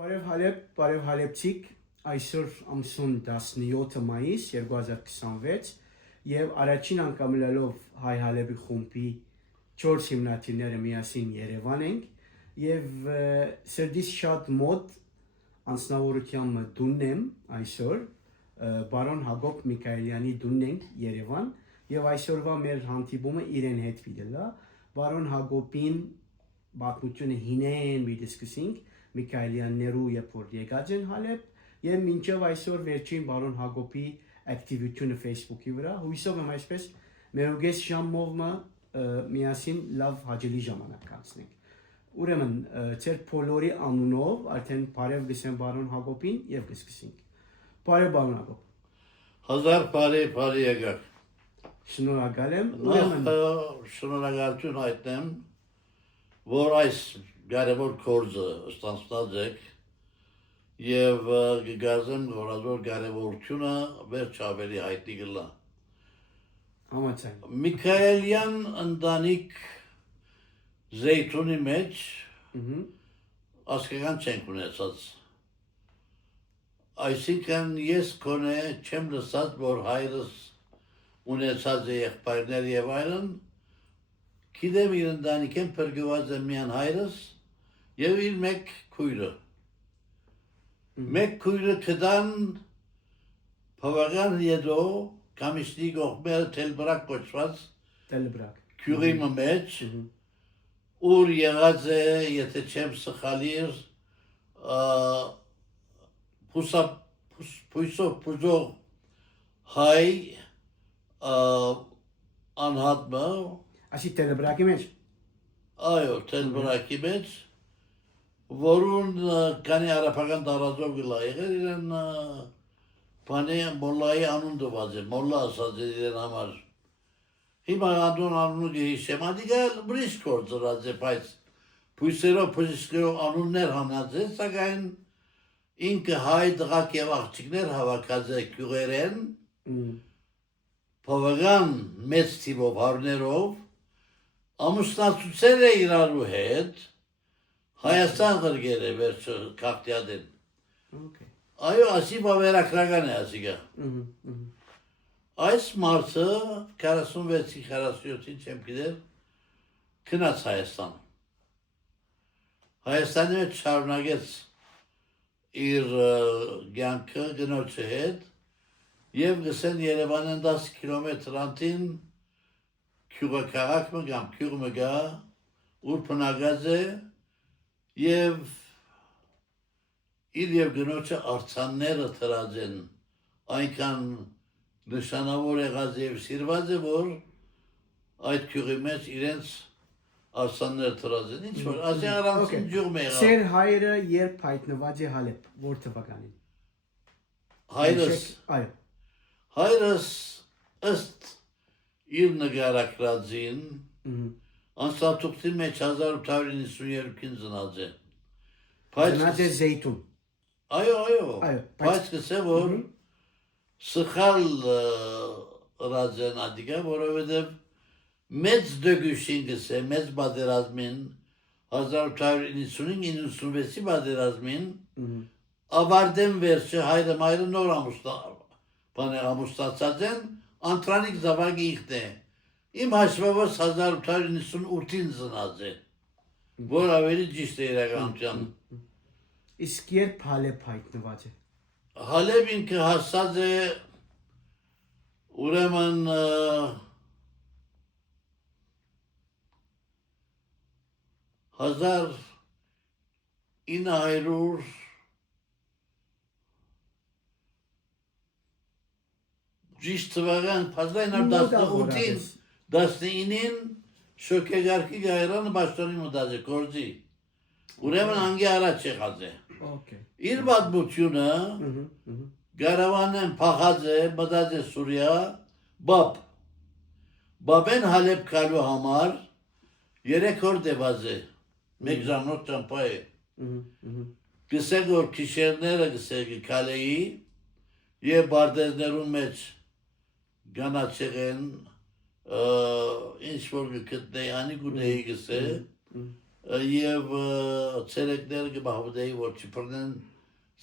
Բարև Հալեբցիկ, այսօր ամսուն 17 մայիս 2026 և առաջին անգամ լելով հայ Հալեբի խումբի 4 հիմնադիրները միասին Երևան ենք և սրդիս շատ մոտ անձնավորության դունն եմ այսօր բարոն Հակոբ Միքայելյանի դունն ենք Երևան և այսօրվա մեր հանդիպումը իրեն հետ վիդելա բարոն Հակոբին բաղմությունը հինեն վիդեսկսինք Միքայելյաններու երբ որ եկած են Հալեբ և մինչև այսօր վերջին բարոն Հակոբի ակտիվությունը Facebook-ի վրա հույսով եմ այսպես մերուգես ժամովը միասին լավ հաջելի ժամանակ անցնենք ուրեմն ծեր բոլորի անունով արդեն բարև գսեմ բարոն Հակոբին և կսկսենք բարև բարոն Հակոբ Հազար բարև եկեք շնորհակալ եմ շնորհակալություն հայտնեմ որ այս կարևոր գործը ստանցնած եք և գազեմ որազոր կարևորությունը վերջ ավելի հայտնի գլա համաձայն Միքայելյան ընտանիք Զեյթունի մեջ ասկական չենք ունեցած այսինքն ես կոնե չեմ լսած որ հայրս ունեցած է եղբայրներ և այլն գիտեմ իր ընտանիքեն փրկված է միան հայրս և իր մեկ քույրը մեկ քույրը կդան բավական հետո կամիշնի կողմերը Թելբրակ կոչված քյուղի մեջ ուր եղած է եթե չեմ սխալիր փույսով փուզող հայ անհատը Այսի Թելբրակի մեջ այո Թելբրակի մեջ որուն կանի արաբական տարածով գլա եղել իրեն բանի մոլլայի անուն դված է մոլլա ասած է իրեն համար հիմա անունը գհիշեմ ադիգալ բրիշ կործրած է բայց փույսերով փույսերով անուններ համնած է սակայն ինքը հայ դղակ և աղջիկներ հավաքած է քյուղերեն բավական մեծ թիվով հարներով ամուսնացուցել է իրարու հետ Հայաստան գրգեր է վերջը կաղտյադեն այո ասի բավերակրական է ասիգա այս մարդը 46-47-ին չեմ գիտեր կնաց Հայաստան Հայաստանի մեջ շարունակեց իր կյանքը գնոջը հետ և գսեն Երևանեն 10 կիլոմետր անտին քյուղաքաղաք մը կամ քյուղ մը գա ուր բնակած է և իր և գնոջը արձանները թրած են այնքան նշանավոր եղած և սիրված է որ այդ քյուղի մեջ իրենց արձանները թրած են ինչ որ ասի առանցին ջուղ մեղավ Սեր հայրը երբ հայտնված է Հալեբ որ թվականին հայրս ըստ իր նգարակրածին Անստատուկտի մեջ 1892-ին ծնած է Ծնած է Զեյթուն Այո, բայց կսե որ սխալ ռած են ադիգա, որովհետև մեծ դգուշին կսե, մեծ բադերազմին 1895-96-ի բադերազմին ավարդեն վերջը հայրը մայրը նոր ամուսնացած են անտրանիկ զավագի իքն է Իմ հաշվավոս 1898-ին ծնած է, որ ավելի ճիշտ է իրականության։ Իսկ երբ Հալեբ հայտնված է։ Հալեբ ինքը հասած է ուրեմն 1900 Ճիշտ թվական 1918-19-ին շոքեգարքի գայրանը բաշտոնի մտած է կորձի, ուրեմն անգի առաջ եղած է։ Իր բադմությունը գարավանեն պախած է, մտած է Սուրիա, բաբեն Հալեբ կալու համար 3 օր դեված է, մեկ ժամնոտ ճամպա է։ Գսեք որ քիշերները գսեք կալեի և բարդեզներուն մեջ գանաչեղ են ինչ որ գտնեի, անի գունեի գսե, եւ ցերեկներ գբահվդեի որ չփռնեն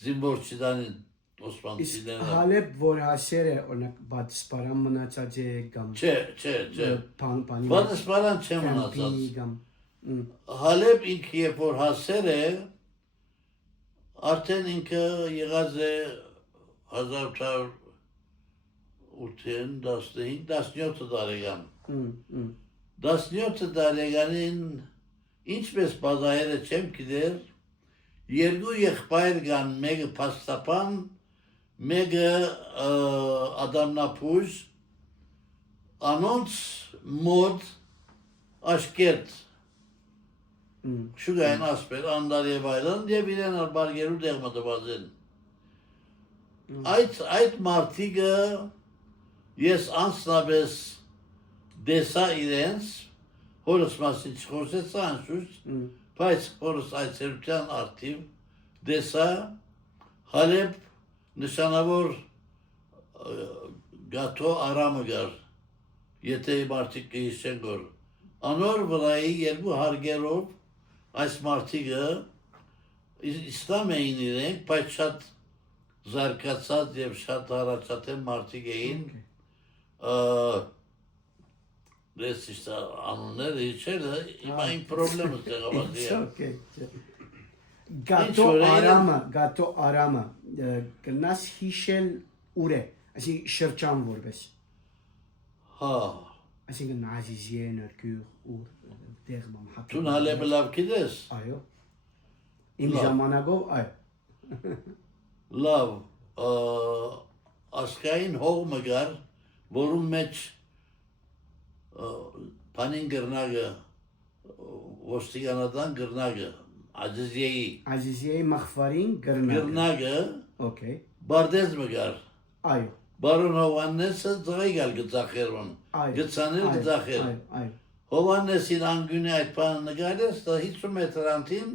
զինվոր չդանին Իսկ Օսմանցիները Հալեբ որ հասեր է օրինակ բացսպարան մնացած է կամ չէ բանի բանասպարան չեմ կամպի մնացած կամ Հալեբ ինքը երբ որ հասեր է արդեն ինքը եղած է 1815-17 տարեկան 17 տարեկանին ինչպես բազայերը չեմ գիտեր երկու եղբայր կան մեկը փաստապան մեկը ադամնապուժ անոնց մոտ աշկերտ շուգային ասպեր անդար եւ այլն եւ իրեն բարգերու դեղ մտված են այդ մարդիկը ես անձնապես դեսա իրենց հորս մասին չխոսեցա անշուշտ բայց հորս այցելության արդիվ դեսա Հալեբ նշանավոր գաթո արամը գար եթե մարդիկ կհիշեն որ անոր վրայի երկու հարգերով այս մարդիկը իսլամ էին իրենք բայց շատ զարգացած եւ շատ առաջատեմ մարդիկ էին Դες ishte anunları içeride իմ պրոբլեմը տեղավորի է Գատո արամը կնաս հիշել ուր է այսինքն շրջան որպես Հա այսինքն Ազիզիե ներքյուղ ուր դեղմամ Տուն Հալեբը լավ գիտես Այո Իմ ժամանակով այո Լավ Ասկային հողմը գար որում մեջ Պանին գրնագը ոստիկանատան գրնագը Ազիզիեի մախվարին գրնագը բարդեզ մգար Այո Բարոն Հովաննեսը ձղայ գալ գծախերուն գծաներ գծախեր Հովաննեսին անգյունի այդ պանը նգարես 50 մետր անտին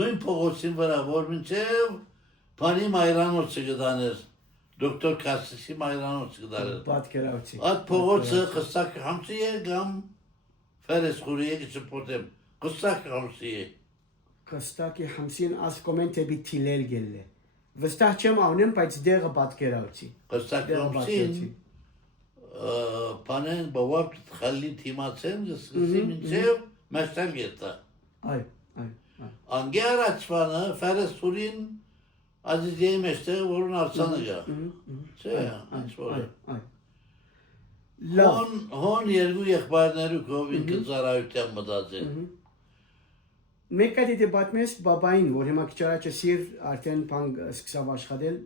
նույն փողոցին վրա որ մինչև Պանի մայրանոցը գտաներ Դոկտոր Կասիսի մայրանոցը գտաներ Այդ փողոցը խստակ համսի է կամ Ֆերեսխուրի է գծպոտեմ խստակ համսի է Կստակի համսին ասկոմեն թեպի թիլել գելլե Վստահ չեմ անեմ, բայց դեղը պատկերացի Խստակ համսին Պանեն բավարդ խալի թիմացեն գսկսի մինչև մեջտալ գետա Այո Անգե առաջվանը Ֆերեսխուրին Ազիզիեի մեջտեղ որուն արցանը գա Չէ, անցվոր է Հոն երկու եղբայրներու կով ինքը ծարայության մտած է Մեկ այդ եթե պատմես բաբային, որ հիմա քիչ առաջ սիր արդեն բան սկսավ աշխատել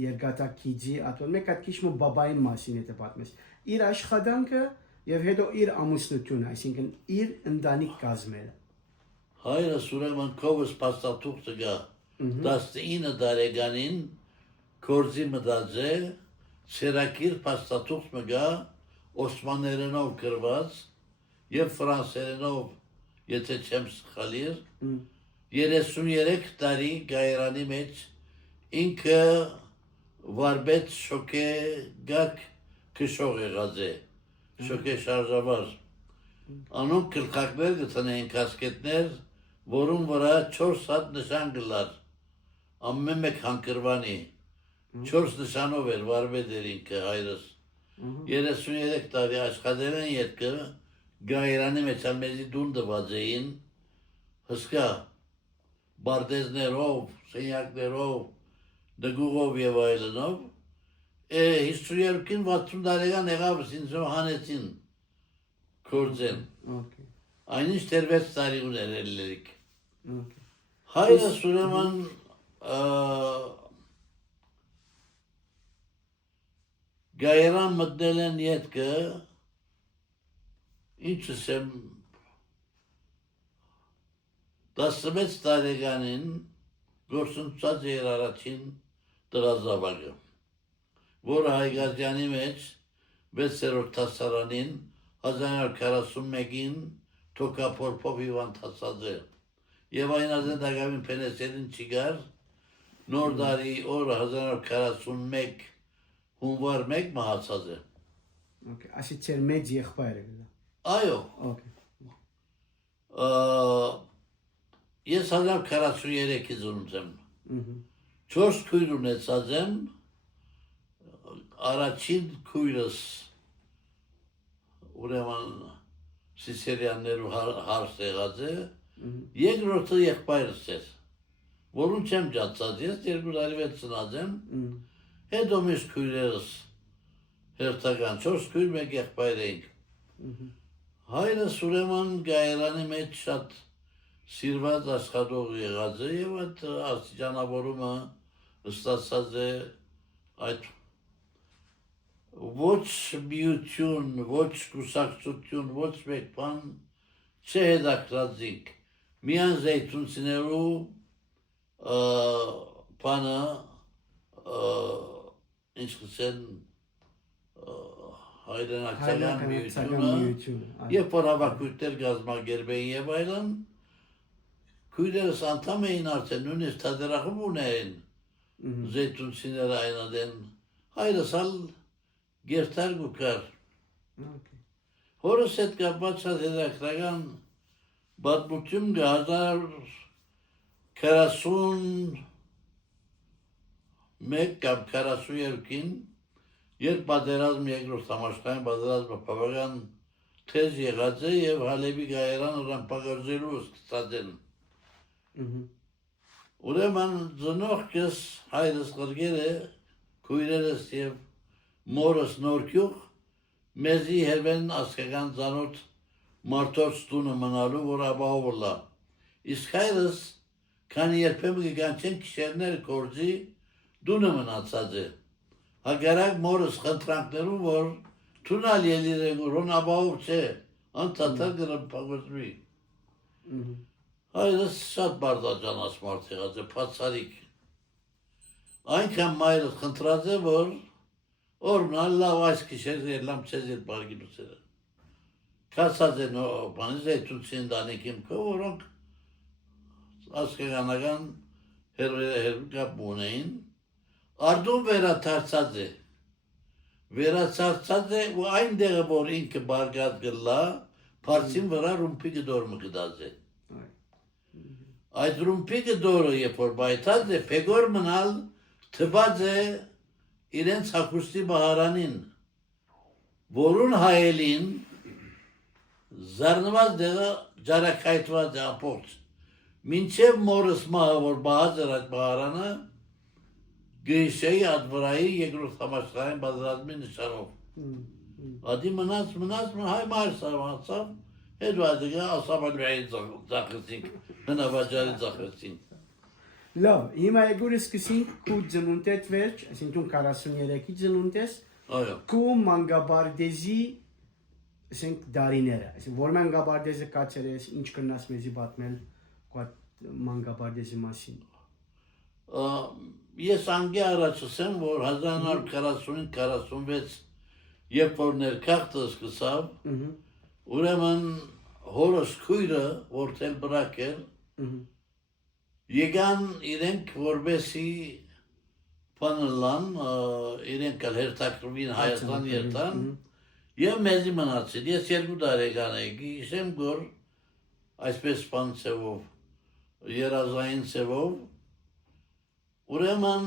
երկաթակ քիջի ատոն մեկ այդ քիչ մո բաբային մասին եթե պատմես իր աշխատանքը եւ հետո իր ամուսնությունը այսինքն իր ընտանիք կազմելը Հայրս ուրեմն կովս փաստաթուղթը գա 19 տարեկանին կորձի մտած է Սերակիր փաստաթուղթ մգա Օսմաներենով գրված եւ ֆրանսերենով եթե չեմ սխալիր 33 տարի գայրանի մեջ ինքը վարբետ շոկե գակ քշող եղած է շոկե շարժաբար անոնք գլխակներ գտնեին կասկետներ որում վրա 4 հատ նշան գլար ամեն մեկ հանգրվանի 4 նշանով էր վարբետ էր ինքը հայրս 33 տարի աշխատել են ետքը գայրանի մեջ ամեզի դուն դված էին հսկա բարդեզներով, սենյակներով, դգուղով եւ այլնով 52-ին 60 տարեկան եղավ ինձ հանեցին կորձեն այնինչ դեռ 6 տարի ուներ ելլերիկ հայրս ուրեմն գայրան մտնել են ետքը ինչս եմ 16 տարեկանին գործընծած էր առաջին տղազավակը, որը Հայգազյանի մեջ 6-րդ տասարանին 1941-ին թոքափորփով հիվանդացած է եւ այն ազդագավին պենեսելին չգար նոր դարի օր 1941 հունվար 1 մահացած է Ասի ծեր մեծ եղբայրը Այո Ես 1043-ից ծնունդ եմ, 4 քույր ունեցած եմ, առաջին քույրս ուրեմն Սիսերյաններու հարս եղած է, երկրորդը եղբայրս էր, որուն չեմ ջացած, ես 206 ծնած եմ, հետո միշտ քույրերս հերթական 4 քույր մեկ եղբայր էինք։ Հայրս ուրեմն գայարանի մեջ շատ սիրված աշխատող եղած է եւ այդ աստիճանավորումը ստացած է այդ ոչ միություն, ոչ կուսակցություն, ոչ մեկ բան չհետաքրած ինք։ Միան զեյթունցիներու բանը ինչ կսեն հայրենակցական միությունը եւ փորաբակույտներ գազմագերբեին եւ այլն քույրերս անդամ էին արդեն նույնիսկ թատերախում ունեին զեյթունցիները այնադեն հայրս ալ գերտար գուկար հորս հետ կապված շատ հետաքրական պատմություն կա 1041 կամ 42-ին երբ պատերազմ երկրորդ համաշխարհային պատերազմը բավական թեզ եղած է եւ Հալեբի գայարանը ռամպագործելու սկսած են։ Ուրեմն ծնողքս հայրս գրգեր է քույրերս եւ մորս նորքյուղ մեզի հերվեն ասկական ծանոթ մարդոց տունը մնալու որ ապահովելա։ Իսկ հայրս քանի երբեմն գանչեն քիշերներ կորձի դունը մնացած է։ Հագարակ մորս խնդրանքներու որ թունալ ելիրեն որոն ապահով չէ անցատար գրպագործվի։ Հայրս շատ բարձրաճանաչ մարդ եղած է, բացարիք։ Այնքան մայրս խնդրած է, որ օրնալ լավ այս քիշեր երլամ չեզ իր բարգի բսերը։ Կասած են բանի զեյթունցին դանիքիմ կը, որոնք ասկեգանական հերու կապ ունեին, արդում վերաթարցած է։ Վերացարցած է ու այն դեղը, որ ինքը բարգատ գլա, պարցին վրա ռումպի գդորմը գդած է։ Այդ ռումպի գդորը, երբ որ բայթած է, պեգոր մնալ թված է իրենց հակուստի բահարանին, որուն հայելին զարնված դեղը ջարակայթված է ապորց։ Մինչև մորս մահը, որ բահած էր այդ բահարանը, Գրիշեի ադվրայի երկրորդ համաշխարհային պատերազմի նշանով։ Ադի մնաց, հայ մայր սարվանցավ, հետո այդգա ասաբալուայի ձախեցինք, հնավաջարի ձախեցինք։ Լավ, հիմա եգուրը սկսինք կու ծնունդետ վերջ, այսինքն 43-ի ծնունդես, կու մանգաբարդեզի դարիները, այսինքն որ մանգաբարդեզը կացեր ես, ինչ կնաս մեզի բատմել մանգաբարդեզի մասին։ Ես անգի առաջս եմ, որ 1945-46 երբ որ ներքախտը սկսավ, ուրեմն հորս քույրը, որտել բրակ էր, եկան իրենք որբեսի պանըլան, իրենք ալ հերթակրվին Հայաստան երթան, և մեզի մնացին, ես 2 տարեկան էի, գիշեմ գոր, այսպես պան ծևով, երազային ծևով, ուրեմն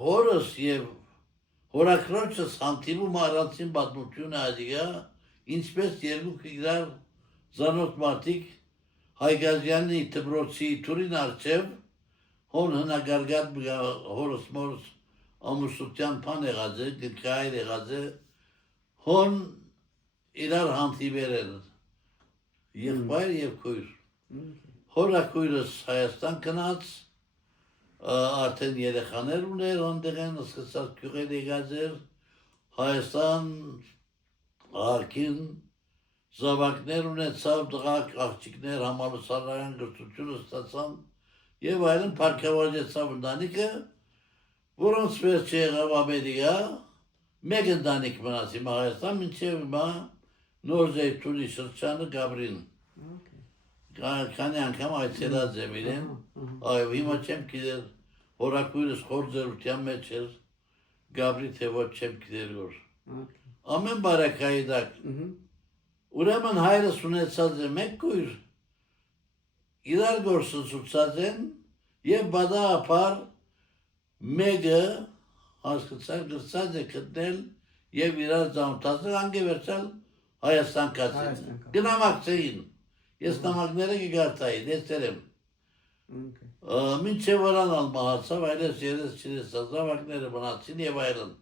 հորս և հորակրոջս հանդիվում առանցին պատմությունը այդիգա, ինչպես երկուք իրար զանոթ մարդիկ Հայգազյանի դպրոցի թուրին արջև, հոն հնագարգատ հորս մորս ամուսության պան եղած է, գրկայր եղած է, հոն իրար հանդիվեր են, եղբայր և քույր։ Հորակույրս Հայաստան կնաց, արդեն երեխաներ ուներ, անդեղ են սկսած քյուղեր եղած էր, Հայաստան արկին զավակներ ունեցավ, դղակ, աղջիկներ, համալուսարական գրթությունը ստացան և այլն պարգևաճեցավ ընտանիքը, որոնց վերջը եղավ Ամերիկա, մեկ ընտանիք մնաց հիմա Հայաստան, մինչև հիմա նոր զեյթունի շրջանը Գաբրին։ Քանի անգամ այցելած եմ իրեն, այո, հիմա չեմ գիտեր, հորակույրս խորձերության մեջ էր, Գաբրի թե ոչ չեմ գիտեր որ։ Ամեն բարակայի դակ, Ուրեմն հայրս ունեցած է մեկ կույր, իրար գործընծուցած են և բադաղապար մեկը հասկացար գրծած է կտնել և իրար ծանոթացել անգևերցալ Հայաստան կացին։ Գնամակցեին, ես նամակները կգարտայի, դեստերեմ։ Մինչև որանալ մահացավ, այլես երես չիրես զավակները մնացին և այլն։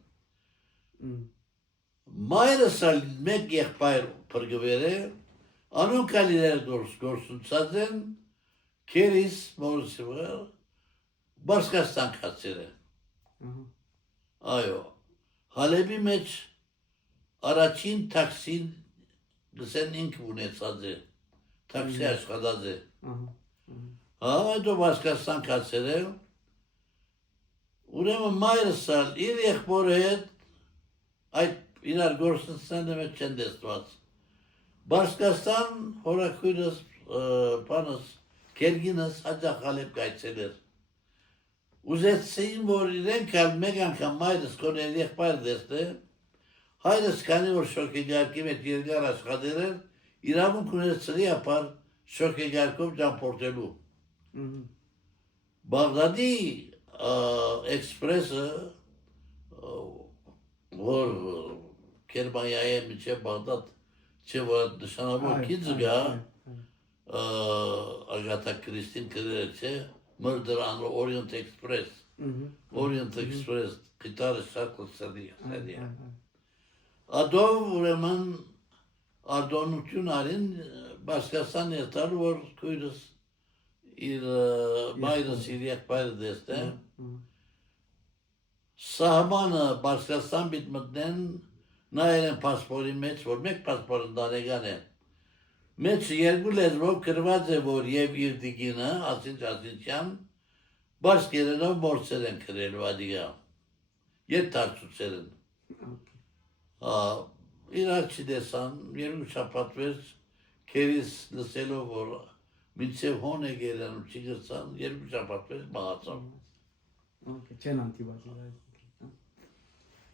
Մայրս ալ մեկ եղբայր պրգվեր է, անուն կալ իրար գործունցած են, կերիս մորուսի վար, Բարսկաստան կացեր է։ Այո, Հալեբի մեջ առաջին տաքսին գսեն ինքը ունեցած է, տաքսի աշխատած է։ Հետո Բարսկաստան կացեր է, ուրեմն մայրս ալ իր եղբորը հետ այդ իրար գործընծնելը մեջ չեն դեսված։ Բարսկաստան հորաքույրս, պանս, կերգինս հաջախ Հալեբ կայցել էր։ Ուզեցին, որ իրենք ալ մեկ անգամ մայրս կոներ եղբայր դեսնե, հայրս քանի որ շոգեգարկի մեջ երկար աշխատել էր, իրավունք ունեցրի ապար շոգեգարկով ճամփորդելու։ Բաղդադի էքսպրեսը, որ Կերմանիայի միջև Բաղդադ չէ, որ նշանավոր քիծը գա, Ագաթա Քրիստին գրել չէ, Murder on Orient Express, Orient Express, գիտարը շատ կլսելի է։ Ադով ուրեմն արդոնություն արին Բարսկաստան երտար, որ կույրս իր մայրս իր եղբայրը դեսնե, սահմանը Բարսկաստան բիտ մտնեն, նայել են պասպորի մեջ, որ մեկ պասպոր ընդանեկան է, մեջ երկու լեզվով գրված է, որ և իր դիգինը, ասինչյան, բարսկ երենով մորցեր են գրելու ադիգա, ետ թարցուցեր են։ Իրար չդեսան, երկու շապատվեց, կերիս լսելով, որ մինչև հոն է գերանում չի գրծան, երկու շապատվեց մահացան։ Չեն անտիվացել։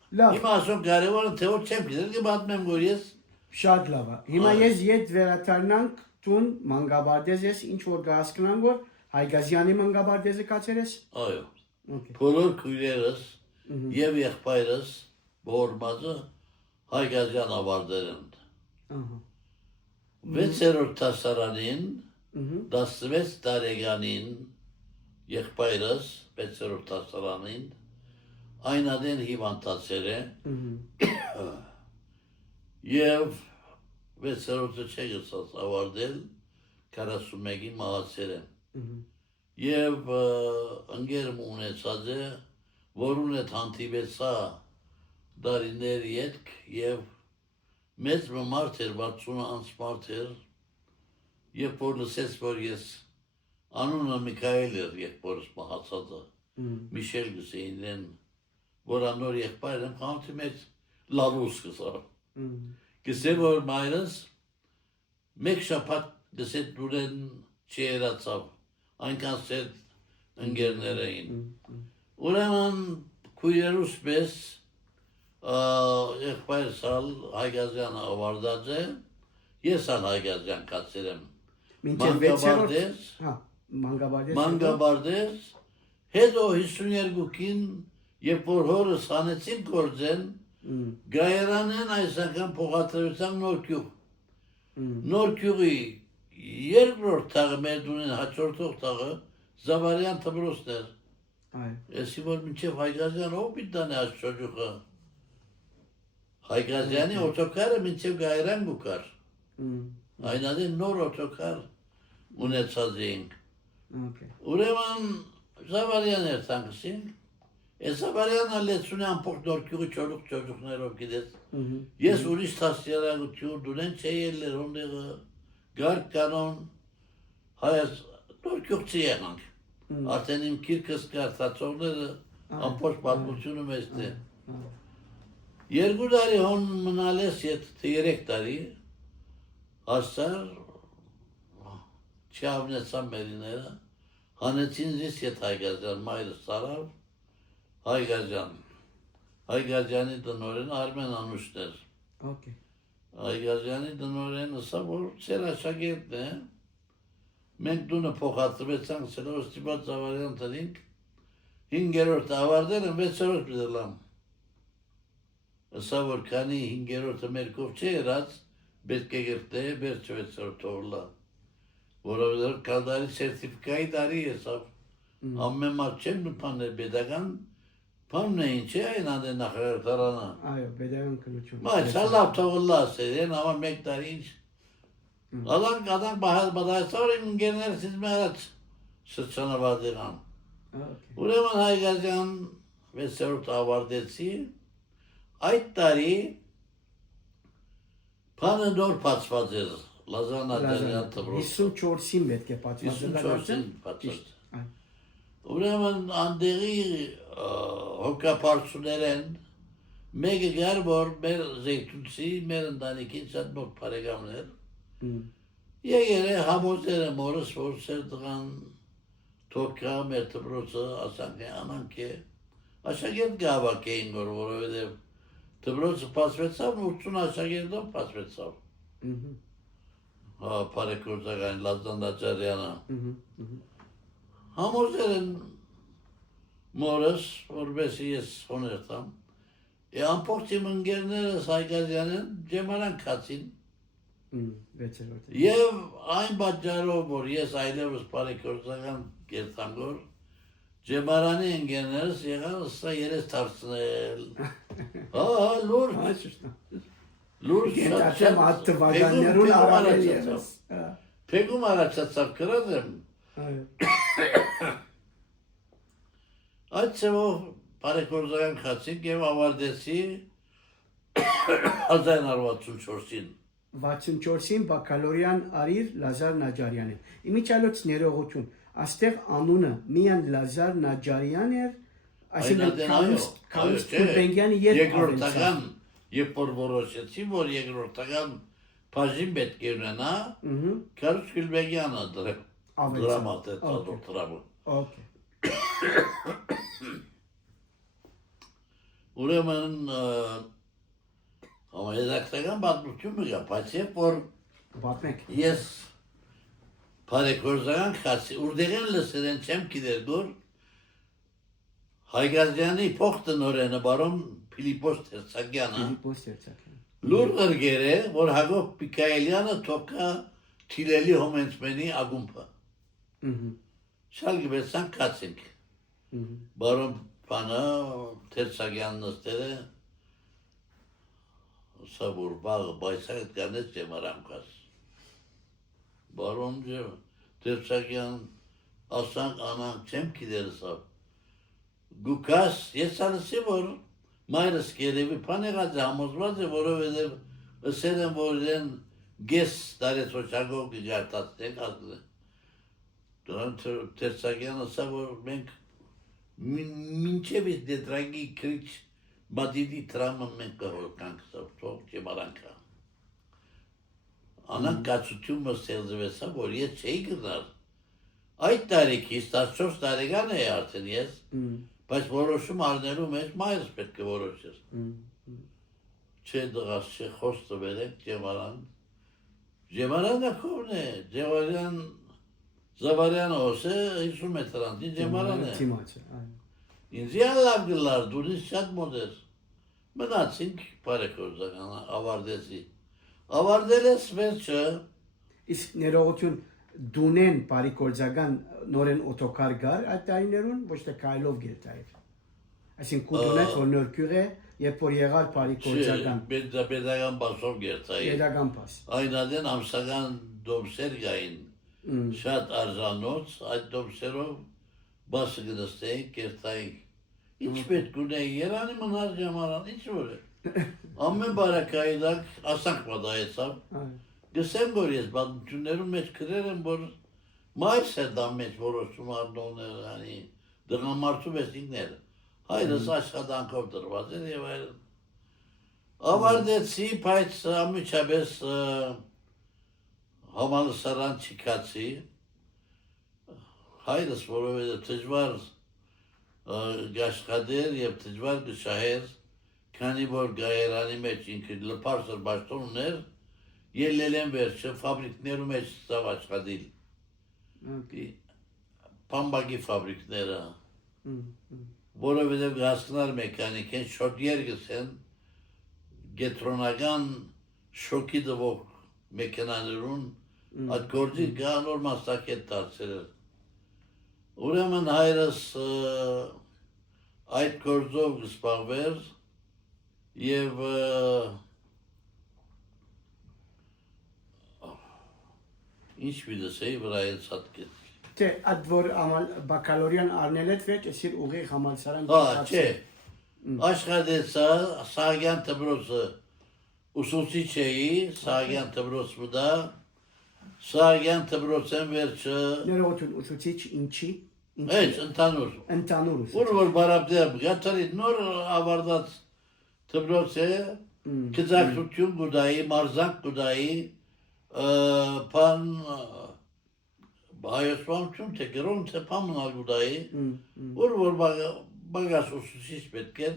Հիմա ասում կարևորը թե որ չեմ գիտել, կբատմեմ, որ ես Շատ լավ է։ Հիմա ես ետ վերադառնանք տուն մանգաբարդեզ ես, ինչ որ կհասկանան, որ Հայգազյանի մանգաբարդեզը կացեր ես։ Այո։ Բոլոր քույրերս և եղբայրս բորմազը Հայգազյան ավարտել են։ 6-րդ դասարանին, 16 տարեկանին եղբայրս 6-րդ դասարանին այնադեն հիվանդացել է և 6-րդը չգծած ավարտել 41-ի մահացել է և ընկերմ ունեցած է, որուն հետ հանդիպեցա դարիներ ետք և մեծ մարդ էր, 60 անց մարդ էր, երբ որ լսեց, որ ես անունը Միքայել էր եղբորս մահացածը, Միշել գսեին են, որ անոր եղբայր եմ խանութի մեջ լալուս գսավ։ Գսե, որ մայրս մեկ շապատ գսե դուրեն չերացավ, այնքան սետ ընկերներ էին։ Ուրեմն քույրերուս պես եղբայրս ալ Հայգազյանը ավարտած է, ես ալ Հայգազյան կացել եմ։ Մանգաբարդեզ, հետո 52-կին, երբ որ հորս հանեցին գործեն, գայերանեն այս անգամ փոխադրության նոր գյուղ։ Նոր գյուղի երկրորդ թաղը մեր դունեն հաջորդող թաղը Զավարյան Թմրոսն էր։ Եսի որ մինչև Հայգազյան ով պիտան է այս շոջուխը։ Հայգազյանի օտոկարը մինչև գայերան գուկար։ Այնադեն նոր օտոկար ունեցած էինք։ Ուրեմն Զավարյան էր թանգսին, Զավարյան ալեցուն է ամպող նոր գյուղի ճոջուխներով գիտես։ Ես ուրիշ տասյարագություն դունեն չէ ելներ հոնդեղը, գարկ կանոն, հայաց նոր գյուղցի եղանք։ Արդեն իմ կիրկս կարտացողները ամպող պատմությունը մեզ է։ 2 տարի հոն մնալ ես, 3 տարի, հասար, չավնեցան մերիները, հանեցին զիս ետ Հայգազյան, մայրս սարավ, Հայգազյան, Հայգազյանի տնորեն Արմեն Անուշն էր։ Այգազյանի դնորեն ասա, որ ծեր աշակերտն է, մենք դունը փոխադրվեցանք սելով ստիպած Զավարյան տնինք, 5-րդ ավարտել եմ 6-րդ բդելամ։ Ասա, որ քանի 5-րդը մերկով չէ երած, պետք է գրտե, բերջ 6-րդ թողլա, որովհետև կալդարի սերտիֆիկայի տարի եսավ, ամեն մարդ չեմ դու պաներ պետական, պանն է ինչ է այն անդե նախարարտարանը։ Այո, պետական կրություն։ Բայց լավ թողլա ասել, ամա մեկ տարի ինչ, Adank badaysa imgener siz meğer sıçana vardıran. Ureman Haygacan ve Serut Avardetsi ait tarihi Panedor patsvazır. Lazana denen tabrosu. 54-ին պետք է պատվազել Հիսուն Ուրեմն անդեղի հոգապարծուներեն մեկը գար, որ մեր զեյթունցի, մեր ընտանիքին շատ մոտ պարեգամներ եկել է համոզել է մորս, որ սեր տղան թոքա մեր տպրոցը ասանք է անանք է աշագերտ գավակ էին, որովհետև տպրոցը պասվեցավ, 80 աշագերտով պասվեցավ պարեկորձական Լազան Նաջարյանը համոզել են մորս, որպես ես հոներտամ ամբողջ իմ ընկերներս Հայգազյանեն ջեմարան կացին և այն պատճառով, որ ես այլևս պարեկորձական կերտանգոր ջեմարանի ընկերներս եղան սա երես թավցնել լուր շատ պեգում առաջացավ կրած եմ այդ ծևով պարեկորձական կացինք և ավարդեցի 1964-ին 64-ին բակալորյան արիր Լազար Նաջարյան է։ Իմիջալոց ներողություն, աստեղ անունը միան Լազար Նաջարյան էր, այսինքն Քալուս Կուլբենգյանի երկրորդական, երբ որ որոշեցի, որ երկրորդական բաժին պետք է ունենա, Քալուս Կուլբենգյանը դրամատ է դրամը։ Ուրեմն Համայդակտական պատմությունը կա, բայց երբ որ ես պարեկորձական խացի, ուրդեղեն լսել են չեմ գիտեր դուր, Հայգազյանի փոխտնօրենը բարոն Փիլիպոս Տերցակյանը լուր ըրգեր է, որ Հակոբ Միքայելյանը թոքա թիլելի հոմենցմենի ագումբը։ Շալ գվեցան կացինք, բարոն պանը Տերցակյանն նստել է, Սա որ բաղը բայցակտ կանեց ջեմարամ կաս։ Բարոն ջեմ, Տերցակյան, ասանք անանք չեմ կիդեր սա։ Գուկաս, ես անսի, որ մայրս կերևի պանեղած է, համոզված է, որովհետև ըսել եմ, որ իրեն գես տարեցոչագով գիգարտացնենք ասել է։ Դրան Տերցակյանը սա, որ մենք մինչև ես դետրագի քրիչ Բադիդի տրամը մենք կհորկանք սովթող ջեմարանքա։ Անանք կացությունը սեղձվեսա, որ ես չէի գնար։ Այդ տարիքից 14 տարեկան է արդեն ես, բայց որոշում արնելու մեջ մայրս պետք է որոշեր։ Չէ դղաս չէ խոստը վերեք ջեմարան։ Ջեմարանը կովն է, Զավարյանը ոս է 50 մետրանտի ջեմարան է։ Ինձ յան լավ գլար, դունից շատ մոտ էր, մնացինք պարեկորձական, ավարդեցի, ավարդել ես վերջը։ Իսկ ներողություն դունեն պարեկորձական նորեն օտոկար գար այդ տարիներուն, ոչ թե կայլով գերտայր։ Այսինքն կուդունեց, որ նորքյուղ է, երբ որ եղար պարեկորձական։ Պետական բասով գերտայր։ Պետական բաս։ Այն ադեն ամսական դոմսեր գային, շատ արժանոց, այդ դոմսերով բասը գնստեինք, կերտայինք, ինչ պետք ունեի, երանի մնար ջամարան, ինչ որ է։ Ամեն բարակայդակ ասանք պատայեցավ, գսեմ, որ ես բադություններում մեջ կրեր եմ, որ մայրս է դա մեջ որոշում արդոններ, դղամարդու վեսինքները, հայրս աշխատանքով դրված էր և այրն։ Ավարդեցի, բայց ամիջապես համալսարան չիկացի, հայրս, որովհետև դժվար գաշխատեր և դժվար գշահեր քանի որ գայարանի մեջ ինքը լպարսր բաշտոն ուներ, ելել են վերջը ֆաբրիկներում մեջ ստավ աշխատիլ, պամբագի ֆաբրիկները, որովհետև հասկնար մեքանիկ են, շոտ երգս են, գետրոնական շոկի դվող մեքենաներուն, այդ գործի գանոր մասնակետ դարձել էր։ Ուրեմն հայրս այդ գործով զբաղվեր և ինչ պիտեսեի վրայից հատկեց։ Թե այդ որ բակալորյան արնել էդ վեճ, էսիր ուղիղ համալսարան չէ, աշխատեցա Սահակյան դպրոցը ուսուցիչ էի, Սահակյան դպրոց մտա, Սահակյան դպրոցեն վերջը Ներողություն, ուսուցիչ ինչի։ Էջ, ընդանուր։ Ընդանուր ուսուցիչ։ Որ որ բարապտեղ գաթարիտ նոր ավարտած դպրոց է, գծակցություն գուդայի, մարզանք գուդայի, պան հայոսվանություն թե գրոն թե պան մնալ գուդայի, որ բագաս ուսուցիչ պետք էր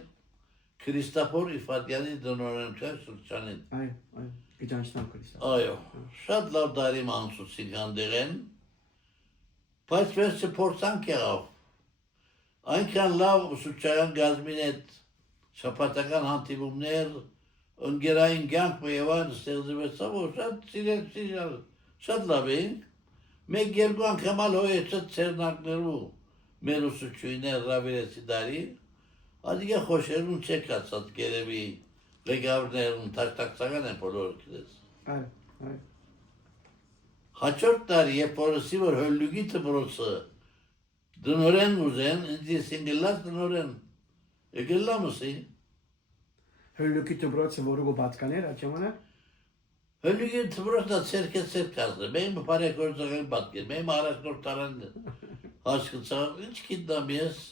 Քրիստափոր Իֆատյանի դնորենության սրճանին։ Այո, գիճանչնամ Քրիստափ։ Այո, շատ լավ դարի մանցուցին հանդեղ են, բայց վերջը փորձանք եղավ։ Այնքան լավ ուսուցչական գազմին հետ շաբաթական հանդիպումներ, ընկերային կյանք եւ այլն ստեղծվեցավ, որ շատ լավ էին։ Մեկ-երկու անգամ ալ հոյեցած ցերնակներու մեր ուսուցչուհիներ ռավիրեցի դարի, adică խոշերուն չեք ասած գերեւի լեգավներուն տակտակցական են բոլորը գիտես։ Այո։ Հաջորդ տարի, երբ որսի որ հոլուգի դպրոցը դնորեն ուզեն, ինձ սինգլած դնորեն, եկելամսի։ Հոլուգի դպրոցը որը պատկաներ այդ ժամանակ։ Հոլուգի դպրոցը ցերկեցեր կազը, մենք բարեգործական պատկեր, մենք առաջնորդ տարան հասկացա, ինչ գիտեմ ես։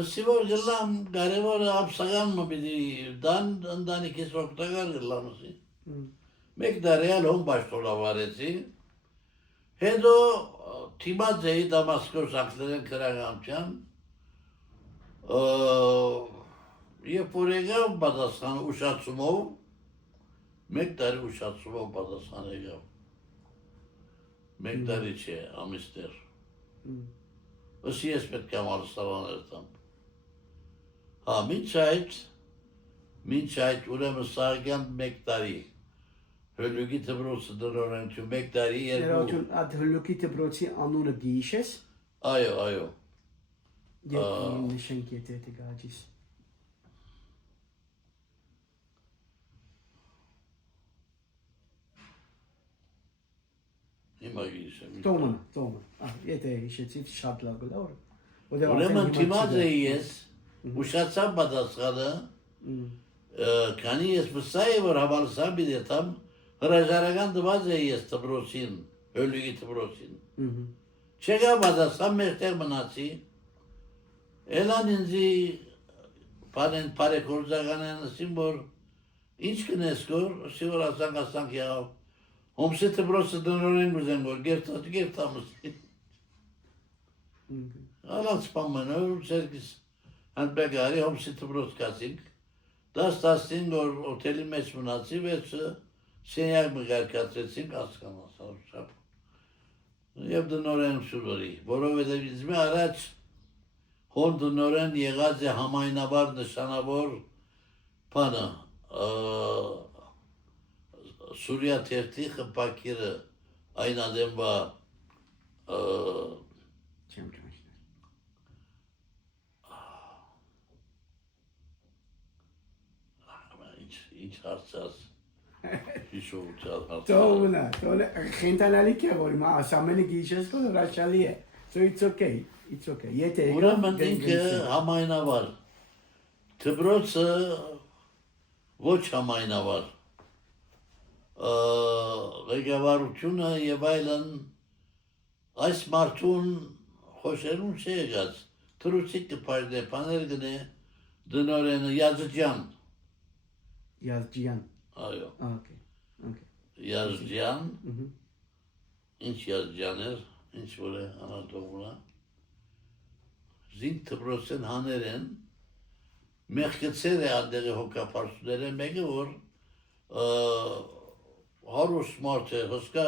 Ասի որ գլամ կարևորը ապսական մը պիտի դան ընտանիքիս օգտակար գլամսի։ Մեկ դարյալ հոմ բաշտոլավարեցի, հետո թիմած էի Դամասկոս անգլերեն կրագամչյան, և որ եկավ պատասխան ուշացումով, մեկ դարի ուշացումով պատասխան եկավ, մեկ դարի չէ, ամիստեր, ըսի ես պետք է համալսարան երտամ, մինչ այդ ուրեմն Սահակյան մեկ դարի, Հոլուգի դպրոցը դրորենություն մեկ դարի երկու։ Ներողություն, այդ հոլուգի դպրոցի անունը գիշ ես։ Այո։ Երկու նշենք եթե գաջիս։ Հիմա գիշեմ։ Տոմը, եթե հիշեցիք շատ լավ գլոր։ Ուրեմն թիմած էի ես, ուշացավ պատասխանը, քանի ես վստահ եմ, որ համալսարան պիտի տամ, հրաժարական տված էի ես դպրոցին, հոլուգի դպրոցին։ Չեկա պատասխան մերտեղ մնացի, էլան ինձի բարեգործական են ասին, որ ինչ կնես կոր, ասի որ ասանք եղավ, հոմսի դպրոցը դնորեն գուզեն որ գերտամսի։ Ալան սպամենոր, սերկիս հանբեգարի հոմսի դպրոց կացինք, 10-15 որ օթելի մեջ մնացի, վերջը սենյակ մգարկացեցինք ասկանասավ և դնորեն շուրորի, որովհետև իզմի առաջ հոն դնորեն եղած է համայնավար նշանավոր պանը Սուրիա թերթի խմպակիրը այն ադեմվա ինչ հարցած հիշողության հարցած։ Տոնը, խենտանալիք է, որ հիմա ասամենը գիշես կոն հրաշալի է։ So it's okay, Եթե ուրեմն ինքը համայնավար, դպրոցը ոչ համայնավար, ղեկավարությունը և այլն այս մարդուն խոշերուն չի եղած, թրուցիկ կպայրդե, պաներ գնե դնորենը Յազջյան։ Այո, Okay. Յազջյան, ինչ Յազջյան էր, ինչ որ է անատողմուրա, զինք դպրոցեն հաներ են, Մեղքեցեր է անդեղի հոգապարսուները մեկը, որ հարուս մարդ է, հսկա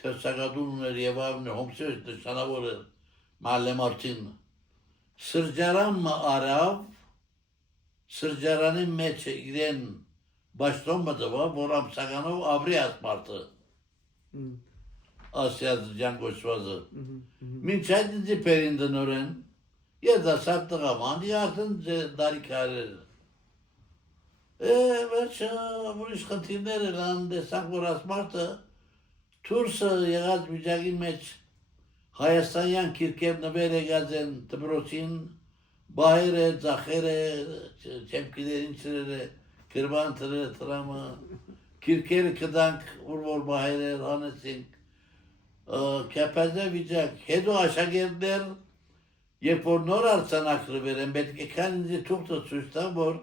թերսագադուն ուներ և ավն է, հոմսեր նշանավոր է մալե մարդին։ Սրջարան արավ, սրջարանի մեջ իրեն բաշտոն մտվա, որ ամսականով ավրի աս մարդը։ Ասյաց ջանգոշվածը։ Մինչ այդ ինձի պերին դնորեն, երդասատ տղաման, արդեն դարիքարեր։ Վերջը, ուրիշ խնդիրներ ելան, դեսանք, որ աս մարդը թուրսը եղած վիճակի մեջ Հայաստանյան կիրկև նվեր եղած են դպրոցին, բահեր է, ձախեր է, չեմքիներին չրեր է, գրվան թրեր է տրամը, կիրկերը կդանք, որ բահեր է, հանեցինք, կապազը վիճակ, հետո աշագերդներ, երբ որ նոր արձանակրվեր են, պետք է կան ինձի թուղթը ցույց տա, որ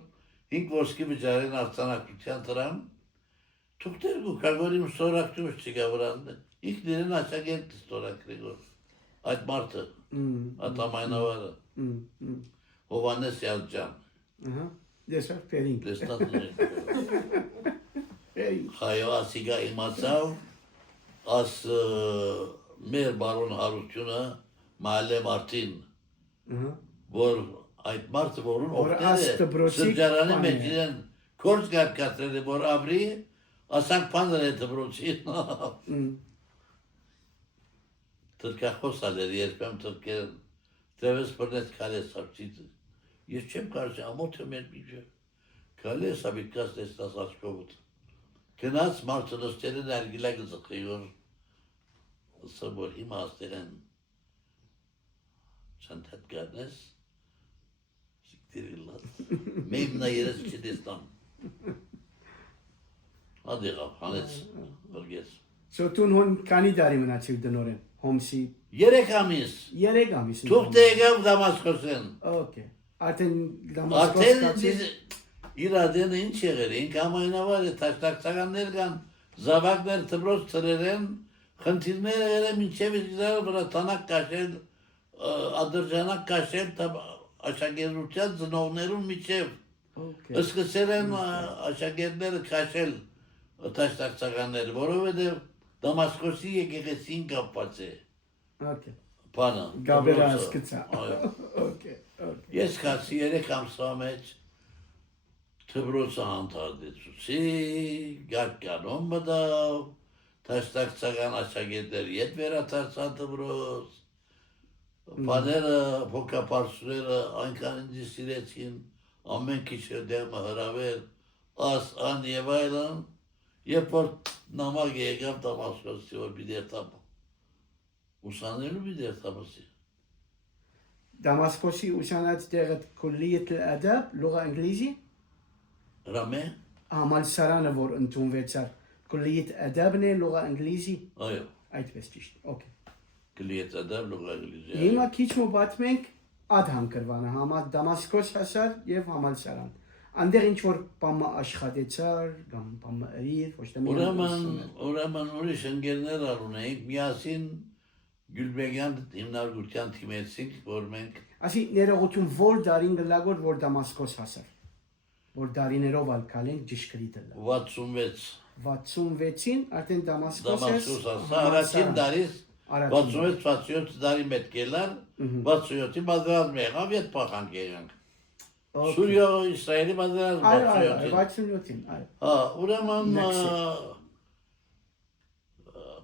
5 ոսկի վճարեն արձանակրության տրամ, թուղթեր գուքագորիմ ստորակտուր չիկա վրան, ինքն իրեն աշագերդ ստորակրի գոր, այդ մարդը, ատամայնավարը, Հովանես Յալջան, դեսավ պերին։ Հայո ասիգա իմացավ, աս մեր բարոն հարությունը մալե մարդին, որ այդ մարդը որուն ովտեր է, սրջարանի մեջ իրեն կորց գարկացրել է, որ ավրի, ասանք պանդր է դպրոցին, թրկախոս ալեր, երբեմ թրկեր, դևես բրնեց կալես ապչիտ, ես չեմ կարճ ամոտ է մեր միջը, կալես ապիտկաս տեսնաս աչկովուտ, գնաց մարդը նստեր են արգիլակը զխիոր, ասա որ հիմա աստեր են, Չանթատ գարնես, սիկտիրի լատ, մեյմնա երես չդեստան, ադեղավ, հանեց, բրգես։ Սոտուն հոն կանի դարի մնացիվ դնորեն, հոմսի։ 3 ամիս։ 3 ամիս։ Թուղթ եկավ Դամասկոսեն։ Okay. Արդեն Դամասկոս կացի։ Իր ադենը ինչ եղեր, ինք ամայնավար է, թաշտակցականներ կան, զավակներ թբրոց թրեր են, խնդիրներ եղել է մինչև իզարը վրա տանակ կաշել, ադրժանակ կաշել աշագերության ծնողներուն միջև, ըսկսել են աշագերները կաշել թաշտակցականներ, որովհետև Դամասկոսի եկեղեցին կապված է, պանը, Գաբերա ասկծա, ես կացի 3 ամսվա մեջ թբրոցը հանդարդեցուցի, գարկանում մդավ, թաշտակցական աշագերներ ետ վերաթարցան թբրոց, Պաները, հոգապարսուները այնքան ինձի սիրեցին, ամեն քիչ դեղմը հրավեր, ան և այլն, երբ որ նամակ եկավ Դամասկոսի, որ բիդերտամ, ուսանելու բիդերտամսի։ Դամասկոսի ուսանած տեղը քոլիետ ադաբ, լուղա անգլիզի։ Ռամե։ Համալսարանը, որ ընդունվեցար, քոլիետ ադաբն է, լուղա անգլիզի։ Այո։ Այդպես ճիշտ, okay։ Քոլիետ ադաբ, լուղա անգլիզի։ Հիմա քիչ մոբատմենք ադհ հանգրվանը, համա Դամասկոս հասար և համալսարան։ Անդեղ ինչ-որ պամը աշխատեցար, կամ պամը էիր, ոչ թե Ուրեմն ուրիշ ընկերներ արունեինք, միասին Գյուլբեգյան հիմնարկության թիմեցինք, որ մենք… Ասի ներողություն որ դարին գլագոր, որ Դամասկոս հասար, որ դարիներով ալկալենք ճիշկրիտը լավ։ 66։ 66-ին արդեն Դամասկոս հասա, առաջին դարից 66-67 դարի մետ կելար, 67-ի բադրազմ եղավ, ետ պախանք եղանք։ Սուրիա Իսրայելի բադրազմ 67-ին, ուրեմն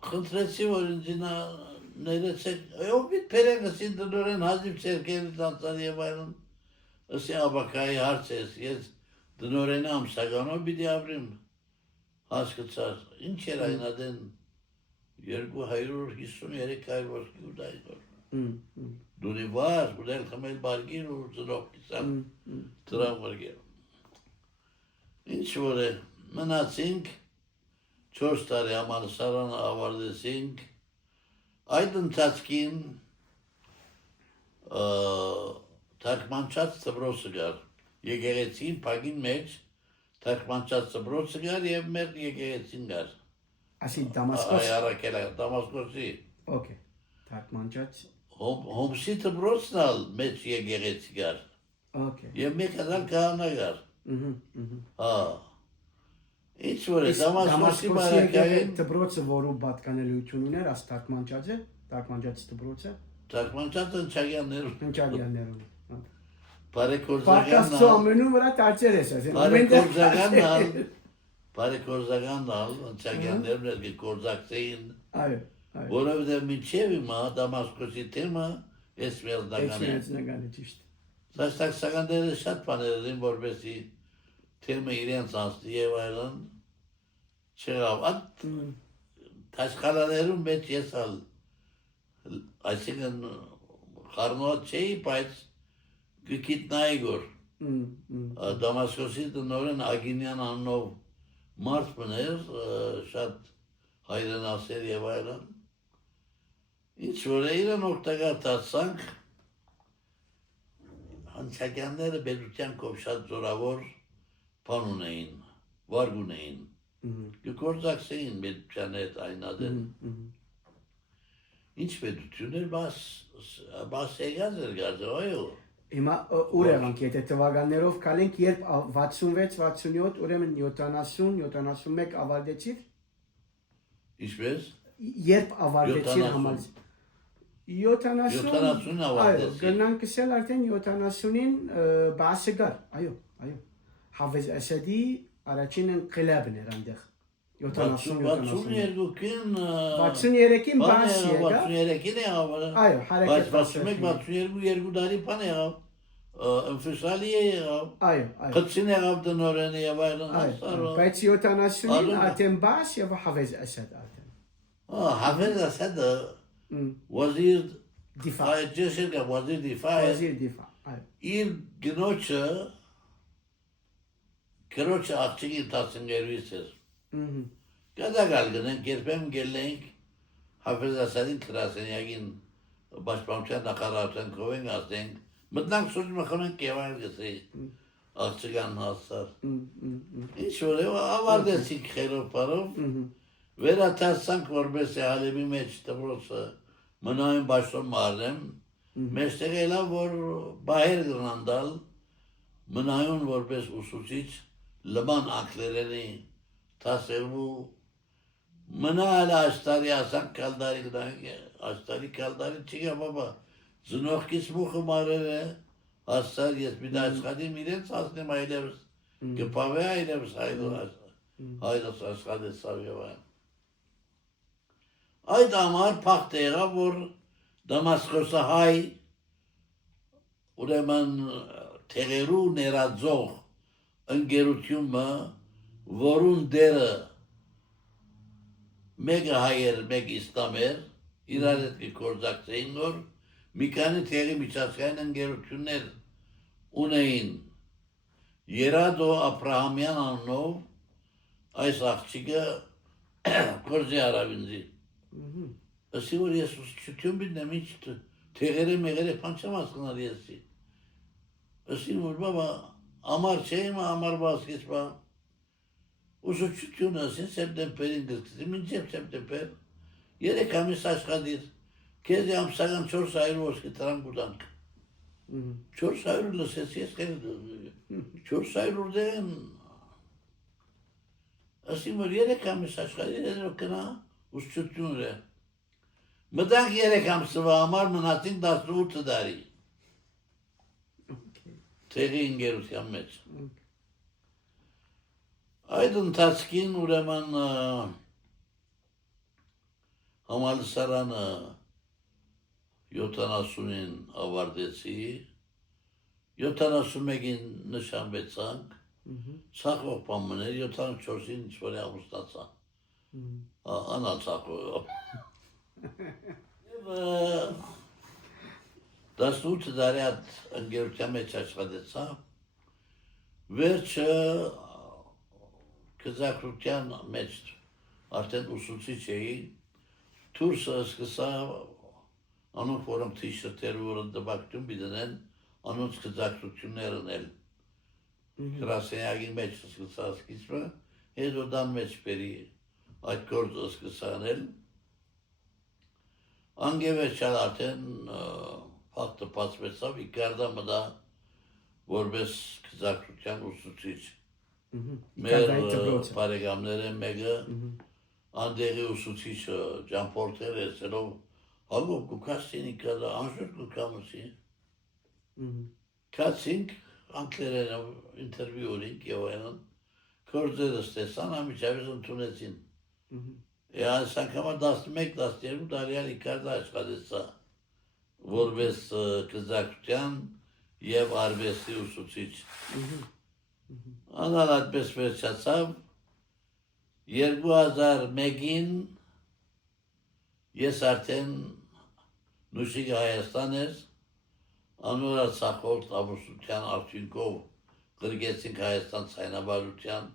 խնդրեցի, որ ինձինա ներեցեք, ով բիտ պերենգսին դնորեն հազիվ ծերկերից անցան և այլն, ասի աբակայի հարց ես, ես դնորենը ամսականով բիդի ապրիմ, հասկացար, ինչ էր այն ադեն 253 ոսկի ուդայգոր, դունի վար, ուդել խմել բարգիր ու ծնող կիսան տրավ վրգեր։ Ինչ որ է, մնացինք, 4 տարի համալսարանը ավարտեցինք, այդ ընթացքին թարգմանչած դպրոցը կար, եկեղեցին փագին մեջ թարգմանչած դպրոցը կար և մեր եկեղեցին կար։ Ասի Դամասկոս։ Դամասկոսի։ Okay, թարգմանչած։ Հոմսի դպրոցն ալ մեջ եկեղեցի կար։ Okay. Եվ մի կդալ կահանագար։ Հա։ Ինչ որ է, Դամասկոսի Դամասկոսի բարակային դբրոցը, որու պատկանելիություն ուներ, աս թարգմանչած է, թարգմանչած դբրոցը, թարգմանչած ընչագյաններում։ հնչագյաններում։ Բարեկորձականն Պարկաստո ամենու վրա տարծեր ես, Բարեկորձականն ընչագյաններում էլ կորձակցեին, Այո, որովհետև մինչև հիմա Դամասկոսի թեմը ես միազնական է։ Էջնագանը ճիշտ։ Սաստակսականները շատ բաներ են, որպեսի թեմը իրենց անցնի եւ այլն չեղավ։ Այդ թաշկալաներում մեջ ես ալ, այսինքն խառնոտ չէի, բայց գիտնայի գոր։ Դամասկոսի տնօրեն Ագինյան անունով մարդ մներ, շատ հայրենասեր եւ այլն։ Ինչ որ է իրեն օգտակար դարձանք, հանցագյանները բերության կով շատ զորավոր բան ունեին, վարկ ունեին, կգործակցեին բերության հետ այն ադել։ Ինչ բերություն էր, բաս եղած էր գարձը, այո։ Հիմա ուր եղանք, եթե թվականներով կալենք, երբ 66-67, ուրեմն 70-71 ավարտեցիր։ Ինչպես։ Երբ ավարտեցիր համալ 70 ավարտեցի։ Գնանք կսել արդեն 70-ին բասը գար, այո։ Հավեզ Ասադի առաջին ընկլաբն էր այնտեղ 62-ին 63-ին բաս եղավ։ 63-ին եղավ։ Այո, բայց 61-62 երկու տարի բան եղավ։ Ընֆիսալի եղավ։ Այո։ Խցին եղավ տնօրենը եւ այլն։ Բայց 70-ին արդեն բաս եւ Հավեզ Ասադ արդեն։ Հավեզ Ասադը وزیر دفاع وزیر دفاع این گنوچه کروچه akçıgı tasıngervisir. Gadagalgının kerpem gellenk Hafız Asad'ın kırasını yagin başbakanın nakaratın koven gazden mıdnak söz makamın keval gısı akçıgan hasar. Hiç öyle avardı sik xerov parov vera tersank vorbesi halimi meçte burası mınayın başlı mahallem meştekeyla vor bahir granandal mınayın vorbes ususiç Liman aklerini tasavvu mınala astarı asak kaldari gıdan astarı kaldari çıkıyor baba zınok kismu kumarere astar yes bir daha çıkadım ilen sasnem ailemiz gıpave ailemiz hayda saskadı savıyor ay damar paktega vur Damaskos'a hay ureman tegeru neradzog ընկերությունը, որուն դերը մեկը հայ էր, մեկը իսլամ էր, իրար հետ կգործակցեին նոր, մի քանի տեղի միջազգային ընկերություններ ունեին Երադո Աբրահամյան անունով այս աղջիկը գործի արավ ինձի։ Ասի որ ես ուսուցչություն բիդնեմ ինչ տեղերը մեղերը բան չեմ հասկանալ եսի։ Ասի որ բաբա Amar şey mi, amar vazgeçme. Usuçutun asın, septemperin kızkızı, mincep septemper. Yere kamis aşkadir. Kez yamsagan çor sayır olsun taran buradan. Çor sayırla sesi eskerdi. Çor sayır oradan. Asın var yere kamis aşkadir, yere okuna, usuçutun re. Mıdak yere kamsı var, amar mınatin daslı utıdari. Տեղի ինգերության մեջ։ Այդ ընթացքին ուրեմն համալսարանը 70-ին ավարտեցի, 71-ին նշանվեցանք, ցախով պամներ 74-ին ինչ-որ ամուսնացա։ Անացախով։ 18 տարի այդ ընկերության մեջ աշխատեցա, վերջը կզակրության մեջ արդեն ուսուցիչ էի, թուրսը սկսա անոնք որոնք թիշրտեր որոնք դպակտում բիդնեն, անոնց կզակրություններն էլ գրասենյակի մեջ սկսա սկիզբը, հետո դան մեջ բերի այդ գործը սկսա անել, անգևերջալ արդեն Faktă pasvesav ikarda mı da որպես քզակրության ուսուցիչ։ Մեր Մեր բարեկամները մեկը անդեղի ուսուցիչը ջամփորդեր է սելով հագով կուկաստինի կազա անշուտ կուկամուսի կացինք անգլերենով ինտերվյու ունենք եւ այլն կորձերս տեսան ամիջավիզ ընդունեցին այս անգամա 11-12 տարի կազա աշխատեցա որպես քզակրության եւ արվեստի ուսուցիչ Անալ այդպես վերջացավ 2001-ին ես արդեն Նուշիկ Հայաստան էր անոր Արցախորդ ամուսնության արդյունքով գրգեցինք Հայաստան ցայնաբարության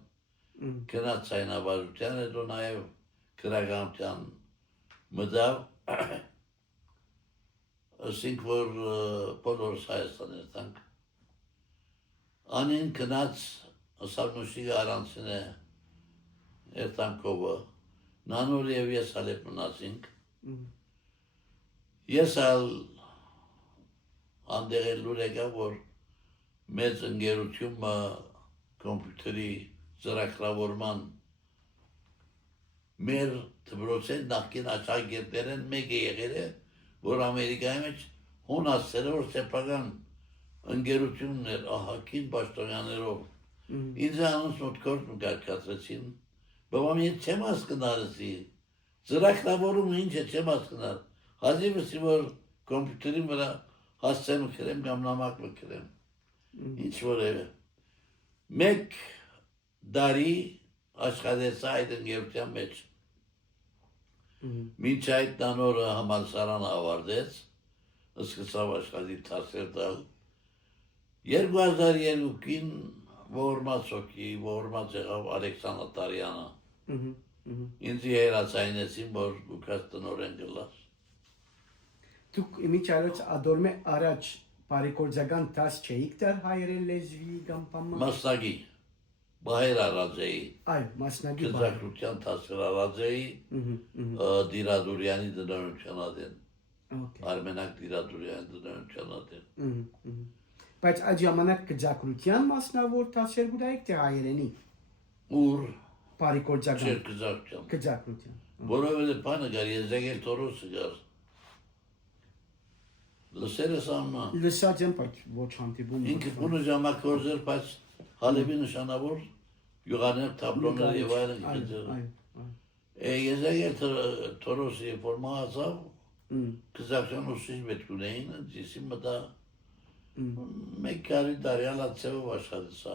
գնաց ցայնաբարության հետո նաև գրականության մտավ ասենք որ բոլորս Հայաստան երթանք Անին գնաց ասավ Նուշիկը առանցին է երթանքովը նանոր եւ ես հալեպ մնացինք ես ալ անդերելու եկա որ մեծ ընկերությունը կոմպյուտերի ծրագրավորման մեր դպրոցեն նախկին աշակերտներն մեկ է եղել է որ Ամերիկայի մեջ հունասերը որ սեփական ընկերություններ ահագին պաշտոնյաներով ինձ անոնց մոտ կարգացրեցին բավամ ես չեմ հասկնարեցի ծրագրավորումը ինչ է չեմ հասկնար հազիվսի որ կոմպյուտերի վրա հասցեմ կրեմ կամ նամակ կրեմ ինչ որևէ մեկ դարի աշխատեցա այդ ընկերության մեջ մինչ այդ նանորը համալսարանը ավարտեց սկսավ աշխատի թասեր տալ 2002-ին ողորմած հոգի, ողորմած եղավ Ալեքսան Աթարյանը ինձ հերացայնեցին, որ գուկած տնօրեն գլաս Դուք իմիջիայլոց ադորմե առաջ բարեգործական դաս չէիք դար հայերեն լեզվի կամ բամը Մասնագի, բահեր արած էի Այ, մասնագի Գծակրության դասեր արած էի Դիրադուրյանի դնորության ադեն Արմենակ Դիրադուրյանի դնորության ադեն Բայց այդ ժամանակ գծակրության մասնավոր դասեր գուտայիք թե հայերենի Ուր բարեգործական Չէր գծակրության գծակրության Որովհետև բանը գար, Եզեգել Թորոսը գար Լսեր ես ամնա Լսած եմ, բայց ոչ հանդիպում Ինքը բունը ժամակորձեր, բայց հալեբի նշանավոր յուղաներ, թաբլոներ և այլն Եզեգել Թորոսը երբ որ մահացավ գծակրության ուսուցիչ պետք ունեին, դիսի մտա մեկ կարի դարյալ ացևով աշխատեցա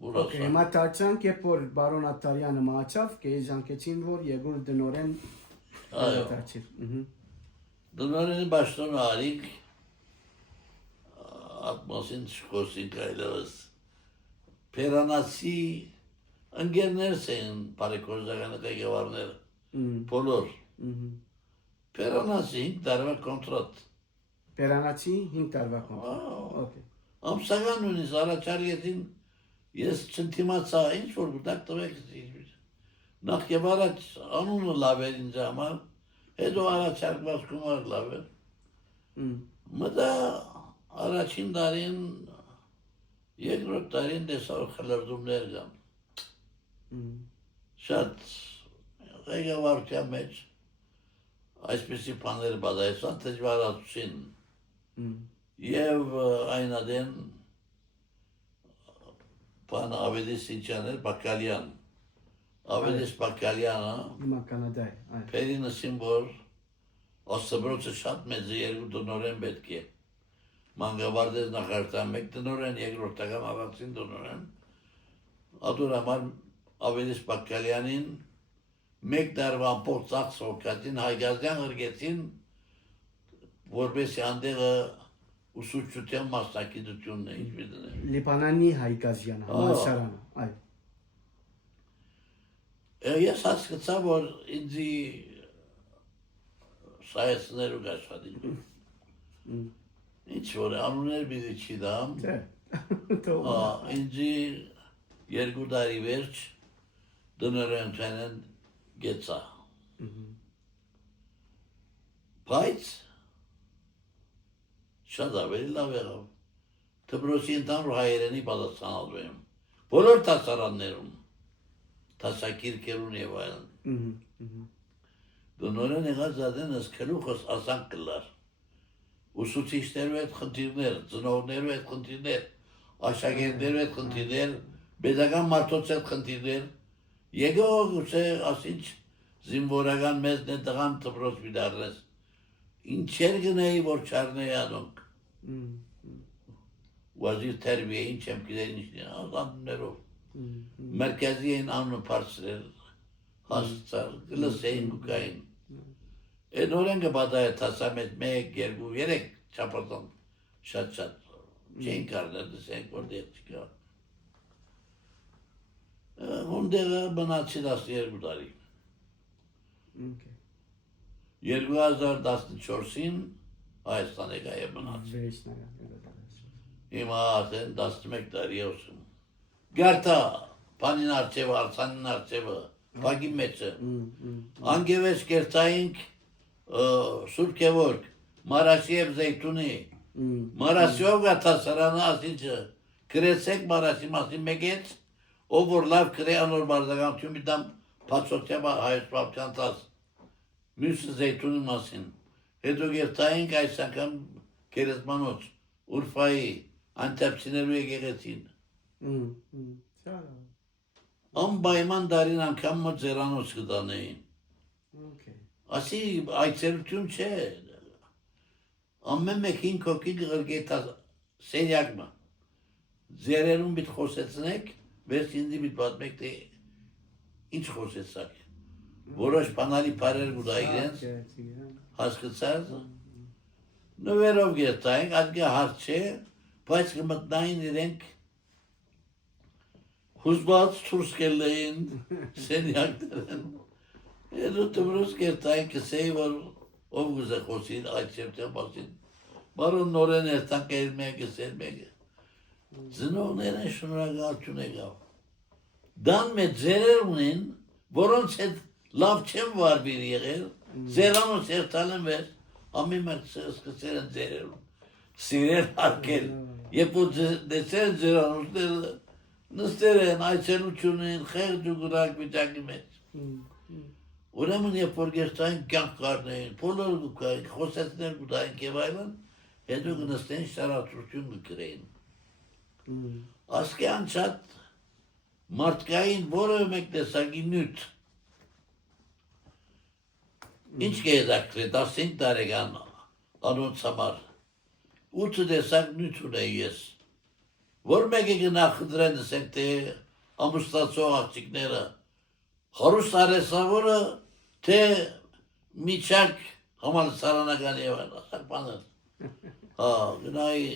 Հիմա դարձանք, երբ որ բարոն Աթարյանը մահացավ, կեզանկեցին, որ երկրորդ դնորեն դարձիր Դնորենի բաշտոնը արիք ատմոսին չխոսինք այլևս Պերանացի ընկերներս էին բարեգործականը ղեկավարները բոլոր Պերանացի 5 տարվա կոնտրատ Պերանացի 5 տարվա կոնտրատ Ամսական նույնիսկ առաջարկեցին ես չընդդիմացա ինչ որ գտակ տվեք նախ եւ առաջ անունը լավ էր ինձ համար հետո առաջարկված գումար լավ էր մտա առաջին տարին երկրորդ տարին տեսա որ խլրդումներ կան շատ ղեկավարության մեջ այսպիսի բաներ բادرեցան դժվարացուցին եւ այն ադեն Պան Ավետիս Սինչաներ Բակալյան, Ավետիս Բակալյանը Հիմա Կանադայ Պերինսին որ Աստծբրոցը շատ մեծ է երկու տնօրեն պետք է Մանգավարդես նախարարության մեկ տնօրեն, երկրորդական ավակցին տնօրեն Ադուր համար Ավետիս Բակալյանին մեկ տարվա ամբողջ ծախս հոգատին Հայգազյան ղրգեցին որպեսի անդեղը ուսուցչության մասնակցությունն է ինչ միտնել Լիբանանի Հայգազյան համալսարանը Ես հասկացա որ ինձի սայեցներու աշխատին ինչ որ անուներ բիզի չիդամ ինձի երկու տարի վերջ դնորենցանեն գեցա բայց Շատ ավելի լավ եղավ։ Դպրոցի ընդհանուր հայերենի պատասխանատու եմ։ Բոլոր դասարաններում, դասակիրքերուն եւ այլն։ Դոնորեն եղած զադենս քլուխս ասանք կլար։ Ուսուցիչներու հետ խնդիրներ, ծնողներու հետ խնդիրներ, աշակերտներու հետ խնդիրներ, pedagogan մարդոց հետ խնդիրներ։ Եկող ուշե ասինչ զինվորական մեզ նետղան դպրոց միդարնես։ Ինչեր գնայի որ չարնեի անոնք։ Վազիր թերբիե ինչ եմ գիտեր ինչն անուններով։ Մերկեզի են անունը պարսրել, հասցար, գլսեին գուկային։ Են օրենքը բադայը թասամետ մեկ, երկու, երեք չապրտան շատ չեն կարներ դսենք, որ դեղ չկա։ Հոնդեղը բնացի 12 տարի։ 2014-ին Հայաստան եկա է բնացի։ Հիմա ասեն 11 տարի ոսում։ Գարտա, պանին արջևը, արցանին արջևը, պագի մեջը։ Անգևես կերտայինք Սուրբ Գևորգ, Մարասի և Զեյթունի։ Մարասիով գաթասարանը ասինչը, կրեցեք Մարասի մասին մեգեց, ով որ լավ կրե անոր բարդագանություն միտամ պացոտյաբա հայոսպապչան տաս, մյուսը Զեյթունի մասին։ Հետո գերտայինք այս անգամ կերեսմանոց, Ուրֆայի, Անտեպցիներու եկեղեցին։ Անպայման դարին անգամ մը ձերանոց կտանեին։ Ասի այցելություն չէ։ Ամեն մեկ 5 հոգի գղրգետ սերյակմը։ Ձերերուն բիտ խոսեցնեք, վերս ինձի բիտ պատմեք, թե ինչ խոսեցակ։ Որոշ պանալի պարեր գուդա իրենց, հասկացած, նվերով գերտայինք, ադգե հարդ չէ, բայց կմտնային իրենք հուզբած թուրս կելեին, սենյակներեն, հետո դպրոց գերտային կսեի, որ ով գուզե խոսին, այդ շեպտեն բասին, բարոն նորեն երտան կեր մեկը, սեր մեկը, ծնողներեն շնորհակալություն եկավ։ Դան մեծ ձերեր ունեն, որոնց հետ լավ չեմ վարվիր եղել, ձերանոց երտալեն վեր, ամի մեկ սկսեր են ձերերուն, սիրել հարկել, երբ որ դեսեր ձերանոցները նստեր են, այցելություն են, խեղջ ու գրակ վիճակի մեջ։ Ուրեմն երբ որ գերտային կյանք կարնեին, բոլոր գուկային, խոսեցներ գուտային և այլն, հետո գնստեն շարատրություն գկրեին։ Ասկի անչատ մարդկային որը մեկ տեսակի նյութ։ Ինչ կեզակրի, 15 տարեկան անոնց համար, 8 տեսակ նյութ ունեի ես։ Որ մեկը գնախնդրեն դսենք, թե ամուստացող աղջիկները, հարուստ արեսավորը, թե միչակ համալսարանական և այն, ասակ բաներ։ Գնայի,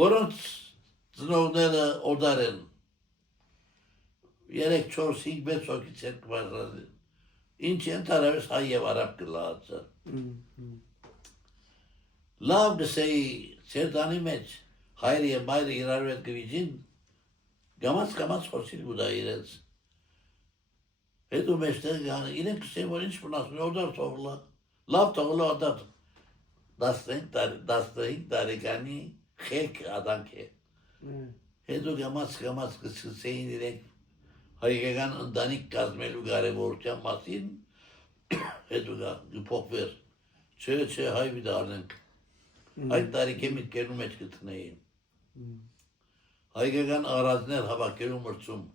որոնց ծնողները օդար են, 3, 4, 5, 6 հոգի ցերկ բաժարին, ինչ են տարավես հայ և արապ կլացը։ Լավ գսեի սերտանի մեջ, հայրը և մայրը իրարու հետ գվիջին, գամած խոսիլ գուդա իրենց։ Հետո մեջտեղ գանը, իրենք կսեին, որ ինչ մնասում, օդար թողլա, լավ թողլա օդար։ 15 տարեկանի խելք ադանք է։ Հետո գամած կսկսեին իրենք հայկական ընտանիք կազմելու կարևորության մասին, հետո գփոխվեր, չէ հայ վիդարնենք, այդ տարիք է միտքերու մեջ կտնեին, հայկական արածներ հավաքերու մրցում,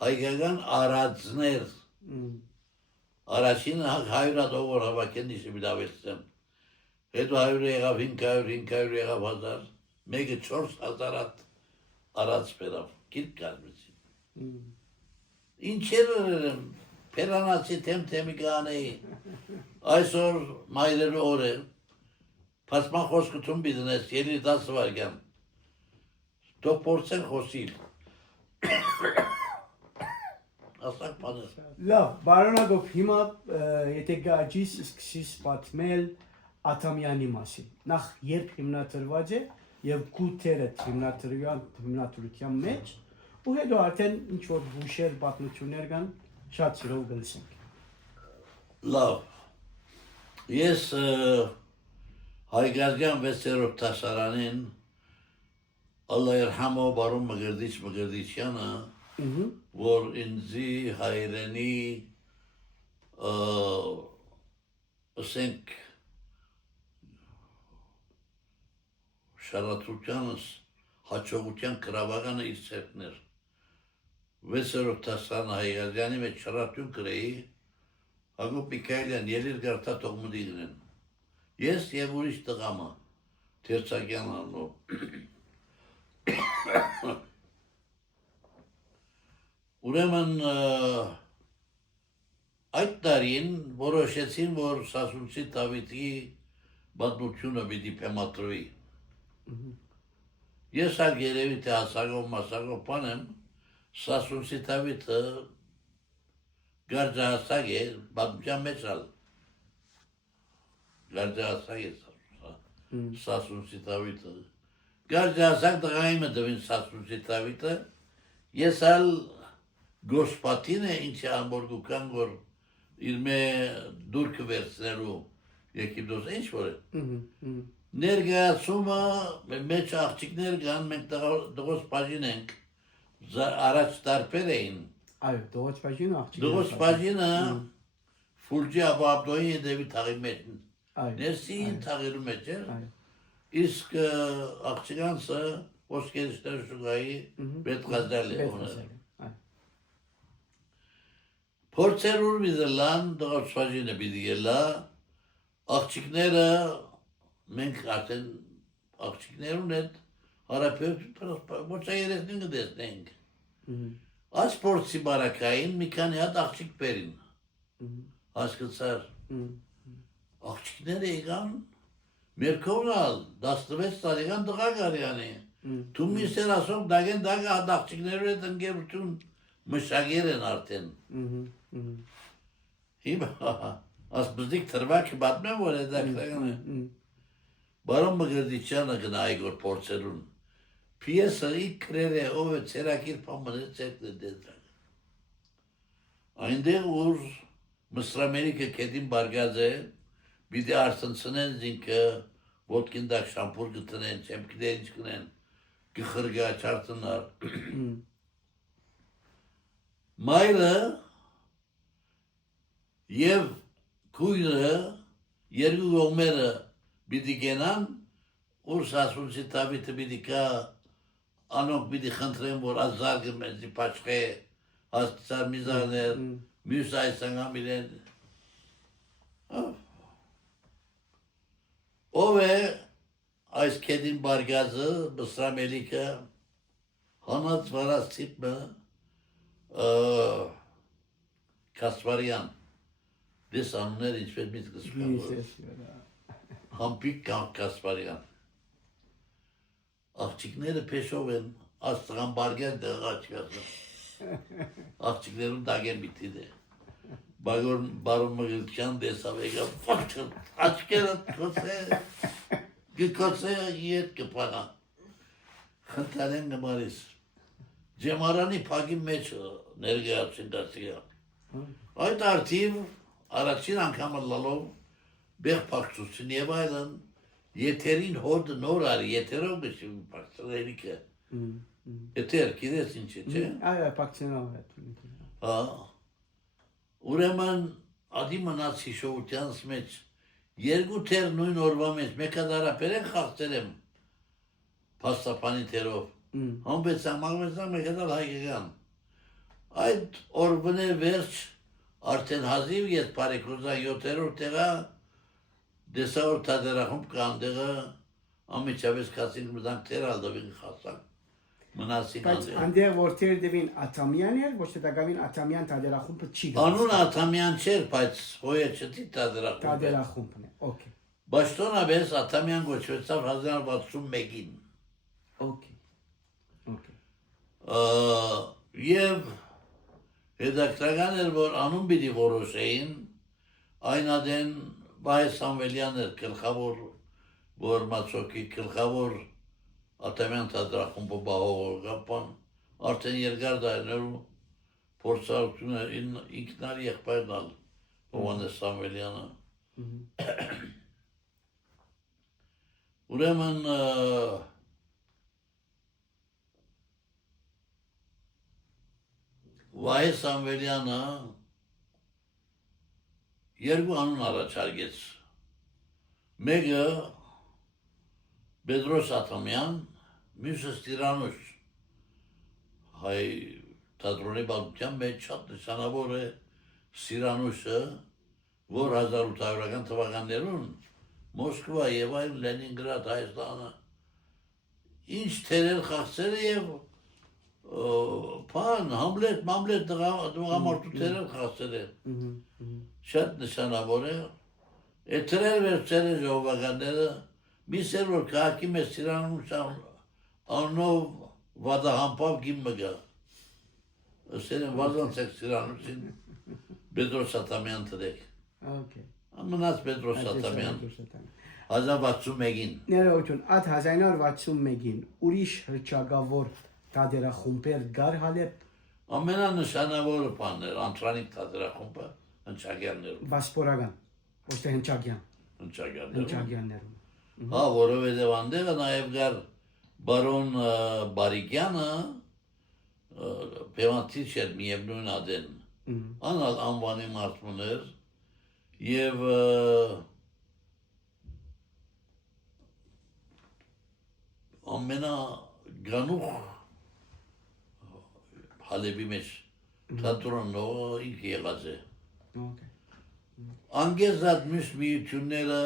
հայկական արածներ, առաջին 100 դողոր հավաքեն նիշը միդավեցեմ, հետո 100 եղավ 500 եղավ 1000, մեկը 4000 արած պերավ, կիրք կազմեցին։ Ինչեր եմ, պերանացի թեմի կանեի, այսօր մայրերու օր է, պասման խոսքություն բիդնես, ելի 10 վարգան, դոք պորցեն խոսիլ, ասակ մանես։ Լավ, բարոնագով հիմա եթե գաջիս սկսիս պատմել Աթամյանի մասին, նախ երբ հիմնադրված է և գութերը հիմնադրության մեջ, ու հետո արդեն ինչ-որ հուշեր պատմություններ կան, շատ սիրով գլսենք։ Լավ, ես Հայգազյան 6-րդ դասարանին Ալլա երհամո բարոն Մգրդիչյանը, որ ինձի հայրենի ասենք շարածությանս հաջողության գրավականը իր ծերքներ 6-րդ դասարան Հայգազյանի մեջ շարատյուն գրեի Հակոբ Միքայելյան ելիր գարտա տողմուդի գրեն ես և ուրիշ տղամը Թերցակյան անով Ուրեմն այդ տարին որոշեցին, որ Սասունցի Դավիթի բադնությունը պիտի փեմատրվի։ Ես ալ երևի թե հասակով մասակով բան եմ, Սասունցի Դավիթը գարջահասակ է, բադնության մեջ ալ գարջահասակ է Սասունցի Դավիթը Գարջահասակ տղայի մը դվին Սասունցի Դավիթը, ես ալ գոսպատին է ինձ ամբորգուկան, որ իր մե դուրքը վերցնելու եկիպդոս ինչ որ է։ Ներգայացումը մեջ աղջիկներ կան, մենք դղոս պաժին ենք, առաջ տարբեր էին։ Այո, դղոս պաժինը աղջիկներ։ Դղոս պաժինը Ֆուլջի Աբաբդոյի դեպի թաղի մեջ, ներսին թաղերու մեջ էր։ Իսկ աղջիկանցը ոսկերիստեր շուգայի պետղազդալ է ոներ։ Փորձեր ուր վիզելան, դղապշվաժինը բիդի գելա, աղջիկները, մենք արդեն աղջիկներուն հետ հարապետ ոչա երեսնին կդեսնենք։ Այս փորձի բարակային մի քանի հատ աղջիկ բերին, հասկացար, աղջիկները եկան, մեր կողնալ 16 տարեկան տղա կարյանի, դու միսեր ասում դագեն դագը հատ աղջիկներու հետ ընկերություն մշագեր են արդեն։ Հիմա ասպզդիկ թրվակը բատմեմ, որ հետաքրական է։ Բարոն Մգրդիչյանը գնայի գոր փորձերուն, պիեսը իք կրեր է, ով է ծերակիր պամներ ծերքն է դեզրակ։ Այնտեղ ուր Մսրամերիկը կետին բարգած է, բիդի արսնցնեն զինքը, ոտքին դակ շամպուր գտնեն, չեմքիներ ինչ կնեն, գխրգա չարտնար։ Մայրը և կույրը, երկու գողմերը բիդի գենան, ուր Սասունցի Դավիթը բիդի կա, անոնք բիդի խնդրեն, որ ազարգը մեզի պաչխե, աստծար միզարներ, մյուս այսանգամ իրեն, ով է այս կետին բարգազը, Մսրամելիքը, հանած վարած տիպը, Կասպարյան, դես անուներ ինչպես միտ կսկան, համպիկ Կասպարյան, աղջիկները պեշով են, աստղան բարգան դեղաչկացը, աղջիկներուն դագեն միտիդ է, Բարոն Մգրդիչյան դեսավ եկա, վաղճը, աչկերը կոցե, գկոցե ետ կպանա, խնդանեն նմարիս, ջեմարանի պագի մեջ ներգայացին դասիգա, այդ արդիվ առաջին անգամ լալով բեղ պակցուցին և այլն, եթերին հոդ նոր արի, եթերով գշիվ պակցել երիկը, եթեր, կիրես ինչ է, չէ? Այո, պակցենով է։ Ուրեմն ադի մնաց հիշողությանս մեջ, երկու թեր նույն օրվա մեջ, մեկը դարապեր են խաղցել եմ պաստապանի թերով, համբեցան, մաղմեցան, մեկը դալ հայկական։ Այդ օրվն է վերջ, արդեն հազիվ ետ պարեկոզա 7-րդ տեղա, դեսավոր թադերախում կանդեղը, ամիջավես կացինք մզանք թեր ալդավին խասակ։ Բայց անդեղ որտեր դևին Աթամյան էր, ոչ թե դակավին Աթամյան տադերախումբը չի գա։ Անուն Աթամյան չէր, բայց հոյը չտի տադերախումբը։ Տադերախումբն է, օքեյ։ Բաշտոնաբես Աթամյան գոչվեցավ 1961-ին։ Եվ հետաքրքրական էր, որ անուն պիտի որոշեին, այն ադեն Վահե Սամվելյան էր գլխավոր, որ մացոքի գլխավոր Աթամյան տադերախումբը բահողապան, արդեն երկար դայներու փորձառությունը ինքնարի եղբայրն ալ Հովհաննես Սամվելյանը։ Ուրեմն Վահե Սամվելյանը երկու անուն առաջարկեց։ Մեկը Պետրոս Աթամյան, մյուսը Ստիրանուշ, հայ թատրոնի բաղության մեջ շատ նշանավոր է Ստիրանուշը, որ 1800-ական թվականներուն Մոսկվա եւ այլ Լենինգրադ Հայաստանը ինչ թերեր խաղցել է եւ Պան, Համլետ դղամարտու թերեր խաղցել է, շատ նշանավոր է, էթրեր վերցել է ժողովականները, մի սեր որ կահակի մեզ Ստիրանուշ անով վադահամպավ գիմը գա, ըսել են վազանցեք Ստիրանուշին Պետրոս Աթամյան թրեք, ամնաց Պետրոս Աթամյան, 1961-ին։ Ներողություն, այդ 1961-ին ուրիշ հրճագավոր թատերախումբեր գար Հալեբ։ Ամենանշանավորը բաններ, Անտրանիկ թատերախումբը հնչագյաններում։ Վասպորական, ոչ թե հնչագյան։ Հնչագյաններում։ Հնչագյաններում։ Հա, որովհետև անդեղը նաև գար բարոն Բարիկյանը, պևանցիչ էր միևնույն ադեն, անալ անվանի մարդուն էր, և ամենագանուխ Հալեբի մեջ թատրոնով ինքը եղած է։ Անգեզատ մյուս միությունները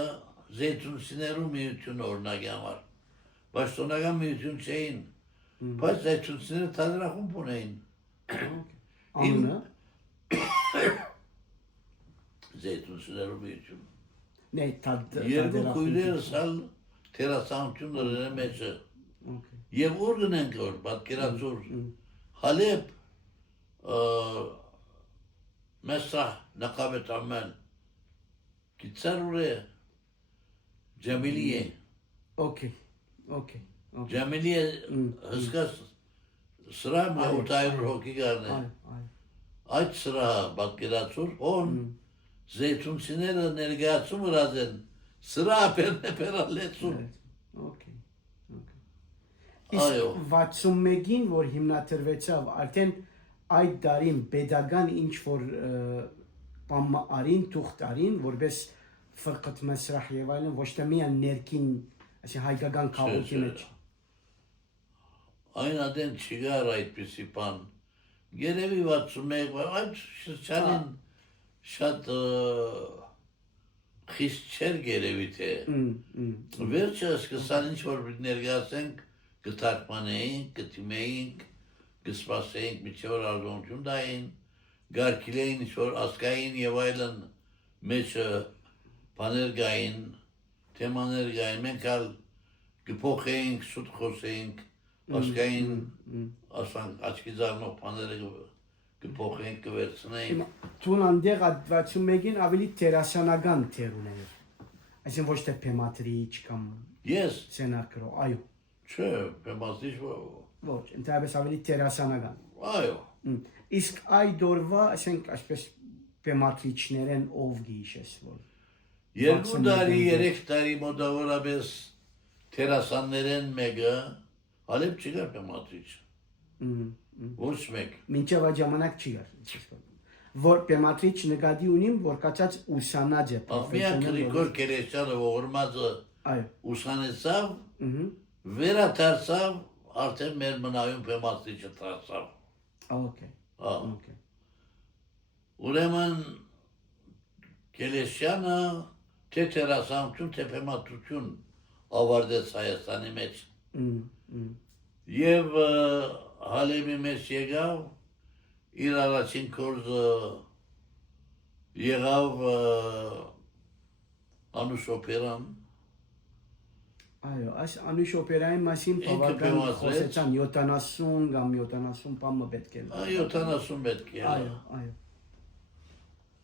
զեյթունցիներու միություն օրինակի համար, պաշտոնական միություն չէին, բայց զեյթունցիները թատերախումբ ունեին։ Անունը։ Զեյթունցիներու միություն։ Երկու քույրերս հալ թերասանությունները մեջը։ Եվ ուր գնենք որ, պատկերացուր, Հալեբ Մեսրահ նկավետ ամեն գիծար ուր է Ջամիլի է Ջամիլի է հսկաս սրահ մը 800 հոգի գարն է այդ սրահը պատկերացուր հոն զեյթունցիները ներգայացում ուրած են սրահը պերալեցում Իսկ 61-ին, որ հիմնադրվեցավ, արդեն այդ դարին պետական ինչ-որ պամարին, թուղթարին, որպես ֆրկտ Մեսրահ և այլն, ոչ թե միան ներքին, հայկական քաղաքի մեջ։ Այն ադեն չգար այդպիսի բան, երևի 61, այդ շրջանին շատ խիստ չէր երևի թե, վերջը սկսան ինչ-որ ներգացենք, կթարգմանեինք, կթիմեինք, կսպասեինք, միջև որ արձոնություն դային, գարկիլեին ինչ-որ ասկային և այլն մեջը բաներ գային, թեմաներ գային, մենք ալ կփոխեինք, սուտ խոսեինք, ասկային, ասանք, աչքի զարնող բաները կփոխեինք, կվերցնեինք։ Տուն անդեղ այդ 61-ին ավելի տերասանական թեր ուներ, այսին ոչ թե պեմատրիչ կամ սենարկրո, այո։ Չէ, պեմատրիչ Ոչ, ընդհանրապես ավելի տերասանական։ Այո։ Իսկ այդ օրվա, ասենք, այսպես պեմատրիչներ են ով գիշես, որ։ 2 տարի, 3 տարի մոտավորապես տերասաններ են մեկը, Հալեբ չգար պեմատրիչ։ Ոչ մեկ։ Մինչև այդ ժամանակ չի գար։ Որ պեմատրիչ նկատի ունիմ, որ կացած ուսանած է։ Միան Գրիգոր Կերեսյանը ողորմածը ուսանեցավ, վերադարձավ, արդեն մեր մնայուն պեմատրիչը դարձավ։ Ուրեմն Կերեսյանը թե տերասանություն, թե պեմատրություն ավարտեց Հայաստանի մեջ։ Եվ Հալեբի մեջ եկավ, իր առաջին կորզը եղավ Անուշ օպերան։ Այո, այս Անուշ օպերայի մասին բավական խոսեցան 70 կամ 70 բամը պետք է։ 70 պետք է։ Այո։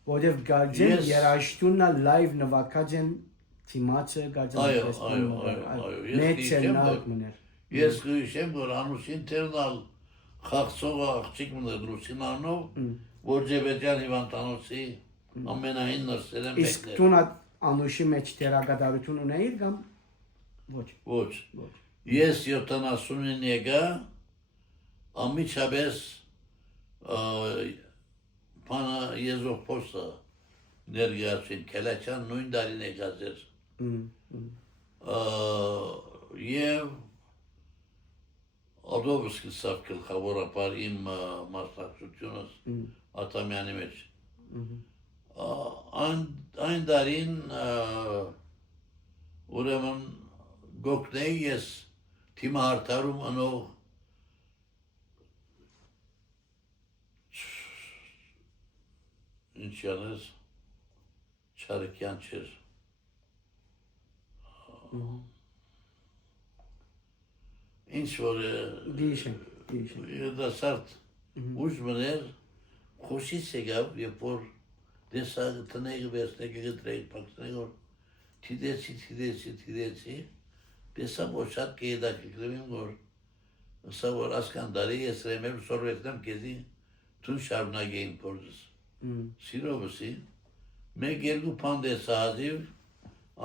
Որև գարձեն երաշտուննա լայվ նվակած են թիմացը գարձեն։ Մեծ սերնակ մներ։ Ես կհիշեմ, որ Անուշին տերնալ խաղցողը աղջիկ մներ Լուսինանով, որ Ջեբեդյան հիվանդանոցի ամենային նրսեր են մեկներ։ Իսկ տուն Անուշի մեջ տերագադարություն ունեիր կամ Ոչ, Ոչ։ ոչ։ Ես 70-ին եկա, ամիջապես բանը եզով փոստը ներգացին, Քելաչյան նույն դարին եկած էր։ Եվ ադոբս կսավ գլխավորապար իմ մասնակցությունս Աթամյանի մեջ։ Այն դարին ուրեմն գոքնեի ես թիմահարդարում անող ինչ անես Չարեկյան չէր։ Ինչ որ Գիշեն։ դասարդ ուժ մներ խոշից եկավ, երբ որ դեսա տնեգը վերցնեգը գտրեգ պակցնեգ որ թիդեցի դեսա որ շատ կեդակիկրվին որ սա որ ասկան դարի ես ռեմեր սորվետնեմ կեզի թուն շարունակեին փորձս սիրովսի մեկ երկու պան դեսա հազիվ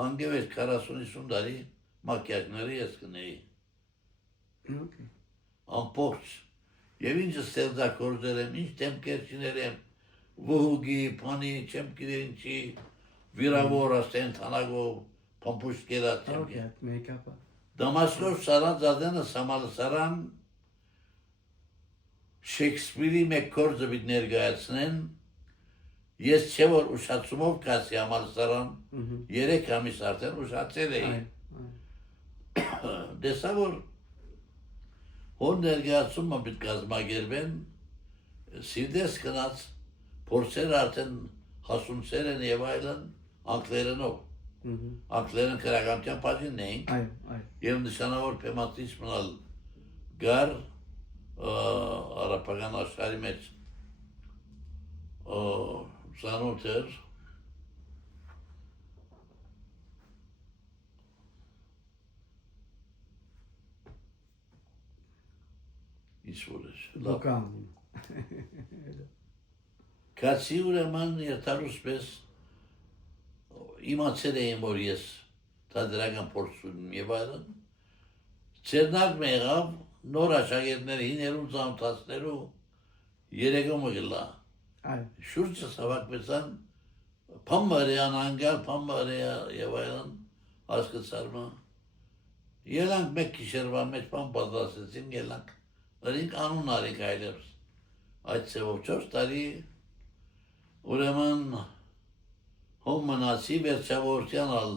անգևեր 40-50 դարի մակյակները ես կնեի ամպողջ եւ ինչ ստեղծագործել եմ, ինչ դեմքերչիներ եմ վհուգի, պանի, չեմ գիտեր ինչի վիրավոր աստեն թանագով պամպուշտ կերած չեմ մեյքափը Դամասկով սարան զադենը սամալը սարան Շեքսպիրի մեկ կորձը բիտ ներգայացնեն ես չէ որ ուշացումով կասի համալը սարան 3 ամիս արդեն ուշացել էի դեսա որ հոր ներգայացումը բիտ կազմագերվեն սիրդես կնած փորձեր արդեն հասունցեր են եւ այլն անգլերենով անգլերեն քրագամտյան բաժինն էին եւ նշանավոր թեմատից մնալ գար արաբական աշխարհի մեջ զանոթեր ինչ որ է լոկան Կացի ուրեմն երթալուց պես իմացել էին, որ ես դադրական փորձում եւ այլն Ցերնակ մեղավ նոր աշակերտների 9-րդ ծանոթացնելու երեգոմը գլա շուրջը հավաքվեցան Փամբարյան անգալ Փամբարյա եւ այլն հասկացարմա ելանք մեկ գիշերվա մեջ բան պատասեցին ելանք Արինք անուն արինք այլևս այդ ծևով 4 տարի ուրեմն հոմ մնացի վերջավորության ալ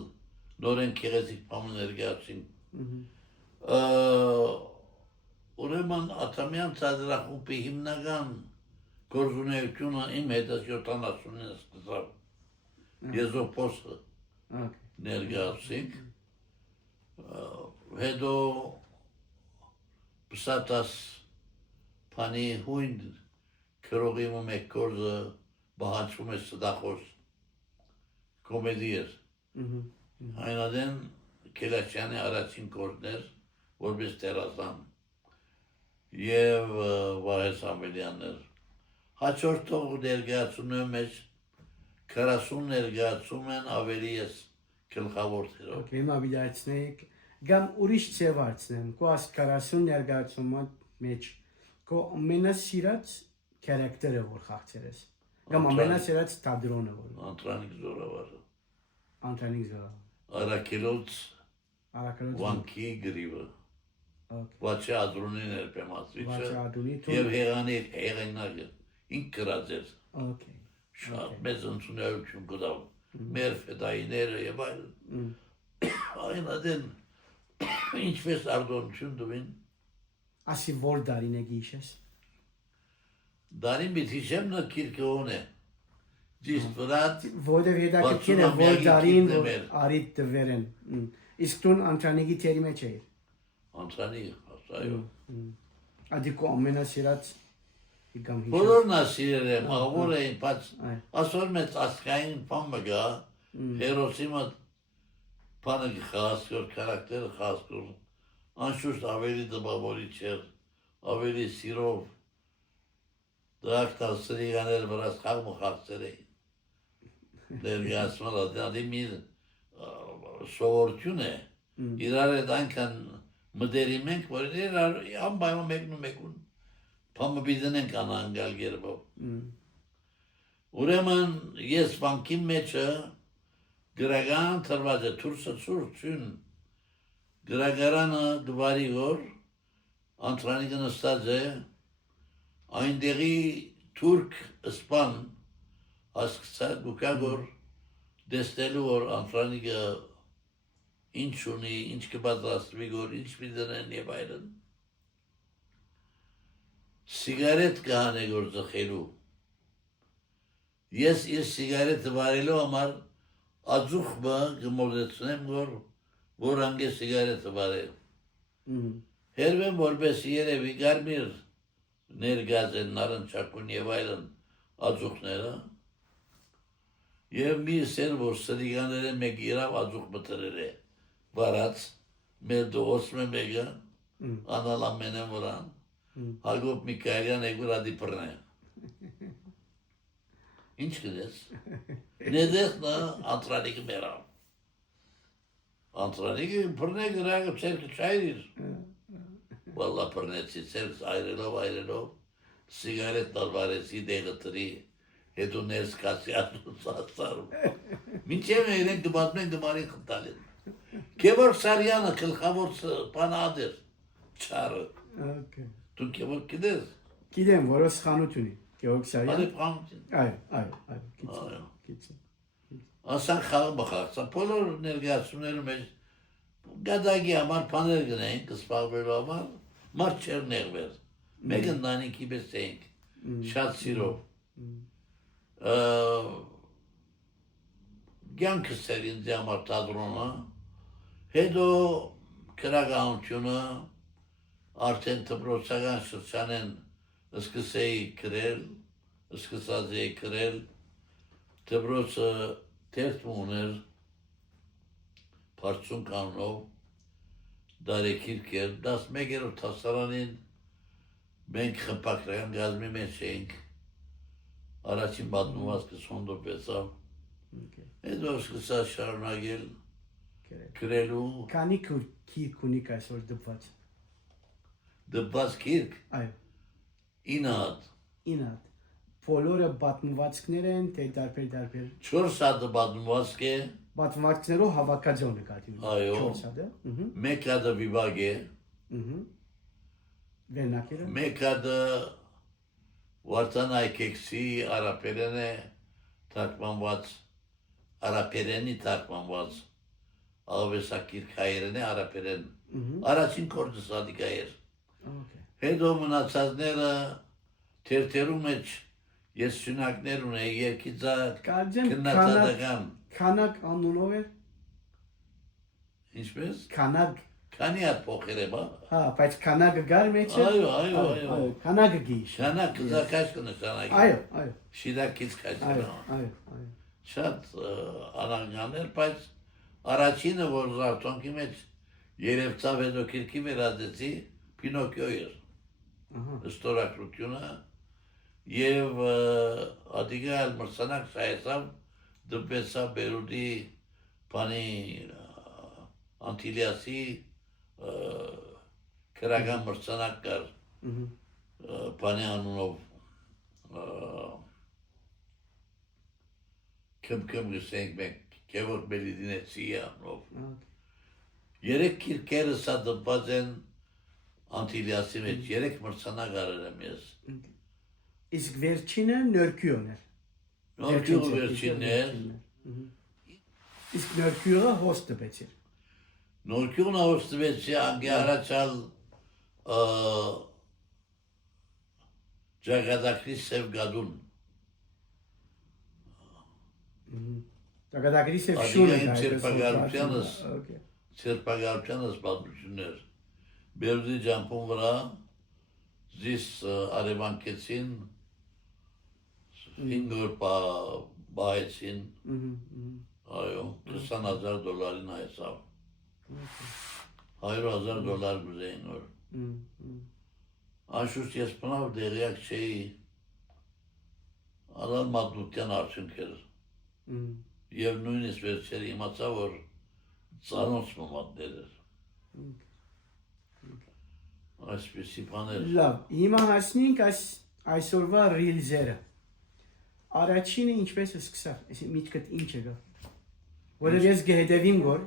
նորեն քեղեցիկ բան ներգացին ուրեմն Աթամյան ծադրախումբի հիմնական գործունեությունը իմ հետ 70-ին սկսավ եզով փոստը ներգացինք հետո Պսատաս Փանի հույն քրողի մեկ կորզը բահանջում է սդախոս կոմեդի էր այնադեն Քելաչյանի առաջին կորներ որպես տերասան եւ Վահե Սամվելյաններ հաջորդող ներգացումների մեջ 40 ներգացում են ավելի ես գլխավոր թերով հիմա վիդայցնեիք Գամ ուրիշ ձև արցնեմ, քո աս 40 ներգացումը մեջ, քո ամենասիրած քարակտերը որ խաղացել ես։ Գամ ամենասիրած տադրոնը որ։ Անտրանիկ Զորավարը։ Անտրանիկ Զորավարը։ Արաքելոց Վանքի գրիվը։ Վաչե Ադրունին էր պեմացվիչը։ Վաչե Ադրունի եւ հեղինակը ինք գրած էր։ Okay։ Շատ մեծ ընդունելություն կդավ։ Մեր ֆեդայիները եւ այլն։ Այնադեն ինչպես արդոնություն դուին։ Ասի որ դարին է գիշես։ Դարին բիթ հիշեմ նա կիրկոն է։ Ճիշտ վրատ։ Որև հետաքրքիր է որ դարին արիտ դվերեն։ Իսկ տուն Անտրանիկի թերի մեջ էիր։ Անտրանիկ, այո։ Ադիկո ամենասիրած իգամ հիշես։ Բոլորն ասիրել եմ, աղոր էին, բայց ասոր մեծ ասկային պան մգա, հերոսիմը Պանը խասկոր, քարակտերը խասկոր, անշուշտ ավելի դպավորիչ էր, ավելի սիրով, դրակտալ սրիգաներ վրաս խաղմը խաղցեր էին։ Ներգացման ադի մի սովորություն է, իրար հետ այնքան մտերիմ ենք, որ իրար անպայման մեկն փամը բիզնենք անանգալ գերբով։ Ուրեմն ես բանկի մեջը գրական թրված է թուրսը ծուրցուն գրագարանը դվարի որ անտրանիկը նստած է այնտեղի թուրք սպան ասկսա գուկագոր դեստելու որ անտրանիկը ինչ ունի, ինչ կպատրաստվի գոր, ինչ միդնեն և այլն սիգարետ կհանե գոր ձխելու ես սիգարետը վարելու համար ածուխը գմոզեցնեմ որ անգե սիգարետը վարել հերվեմ որպես երևի գարմիր ներգազ են նարնչակուն և այլն ածուխները և մի սեր որ սրիգաները մեկ իրավ ածուխ մտրեր է վարած մեր դողոսմ է մեկը անալ ամենեմ վրան Հագոպ Միքայելյան էգուր ադի պրնե Ինչ կդես նեդեսնը անտրանիկը մերավ Անտրանիկը պրնե գրագը ծերկը չայրիր Վալլա պրնեցի ծերկս այրելով սիգարետ նալվարեցի դեղը տրի հետո ներս կացի ատուս աստարում մինչև իրենք դպատմեն դմարի խտալին Գևորգ Սարյանը գլխավոր պանադեր չարը Դու Գևորգ գիտես Գիտեմ որոշ խանութ ունի Գևորգ Սարյան Ալի պանություն այո Ասան խաղը բխաղցա բոլոր ներգացումները մեջ գադագի համար պաներ գնեինք կսպաղվելու համար մարդ չեր նեղվեր մեկ ընտանիքի պես էինք շատ սիրով Գյանքս էր ինձ համար թատրոնը հետո գրականությունը արդեն դպրոցական շրջանեն սկսած էի գրել դպրոցը թերթում ուներ Փարցուն կանոնով դարեկիրք էր 11-րդ հասարանին մենք խմբագրական գազմի մեջ էինք առաջին պատմվածքը սոնդոպեցավ հետո սկսած շարունակել գրելու Քանի քիրք ունիք այսօր դպված դպված քիրք այո 9 հատ բոլորը պատմվածքներ են թե դարբեր 4 հատ պատմվածք է պատմվածքներով հավաքածու նկատի այո 4 հատ մեկ հատը վիվագ է վերնակերը մեկ հատը Վարդան Այքեքսի արաբերեն է թարգմանված արաբերենի թարգմանված աղվեսակիրք հայերեն է արաբերեն առաջին կորդս ադիկա էր հետո մնացածները թերթերու մեջ ես սյունակներ ունեի երկիծակ քննադատական Քանակ անունով էր ինչպես Քանակ քանի հատ փոխեր է բա հա բայց քանակը գար մեջ է այո քանակը գիշ քանակ զակաշ կնշանակի այո շիրակից քաշել այո շատ անանգաներ բայց առաջինը որ զարթոնքի մեջ երևցավ հետո քիրքի վերածեցի Պինոկիո էր ստորագրությունը եւ ադիգա մրցանակ շայեցավ դպեցավ Բերուտի բանի Անտիլիասի քրական մրցանակ կար բանի անունով Քմ գսենք մենք Գևորգ Բելիդինեցի անունով երեք քիրքերը սա դպված են Անտիլիասի մեջ երեք մրցանակ արել եմ ես իսկ վերջինը Նորքյուն էր Նորքյունը վերջինն էր իսկ Նորքյունը հոստվեց էր Նորքյունը հոստվեցի անգի առաջալ Ճակատագրի Սև գադուն Ճակատագրի Սև շունը Սերպագարությանս պատմություններ Բերուտի ջամփուն վրա զիս արևանկեցին 5 օր բայեցին այո $20,000 նայեցավ $100,000 գուզեին որ անշուշտ ես բնավ դեղյակ չէի ալալ մատնության արդյունք էր և նույնիսկ վերջերը իմացա որ ծանոց մամատներ էր Այսպեսի բաներ։ Լավ, հիմա հասնենք այսօրվա ռիլզերը։ Առաջինը ինչպես սկսա, միտքդ ինչ եղավ։ Որը ես գհետևím որ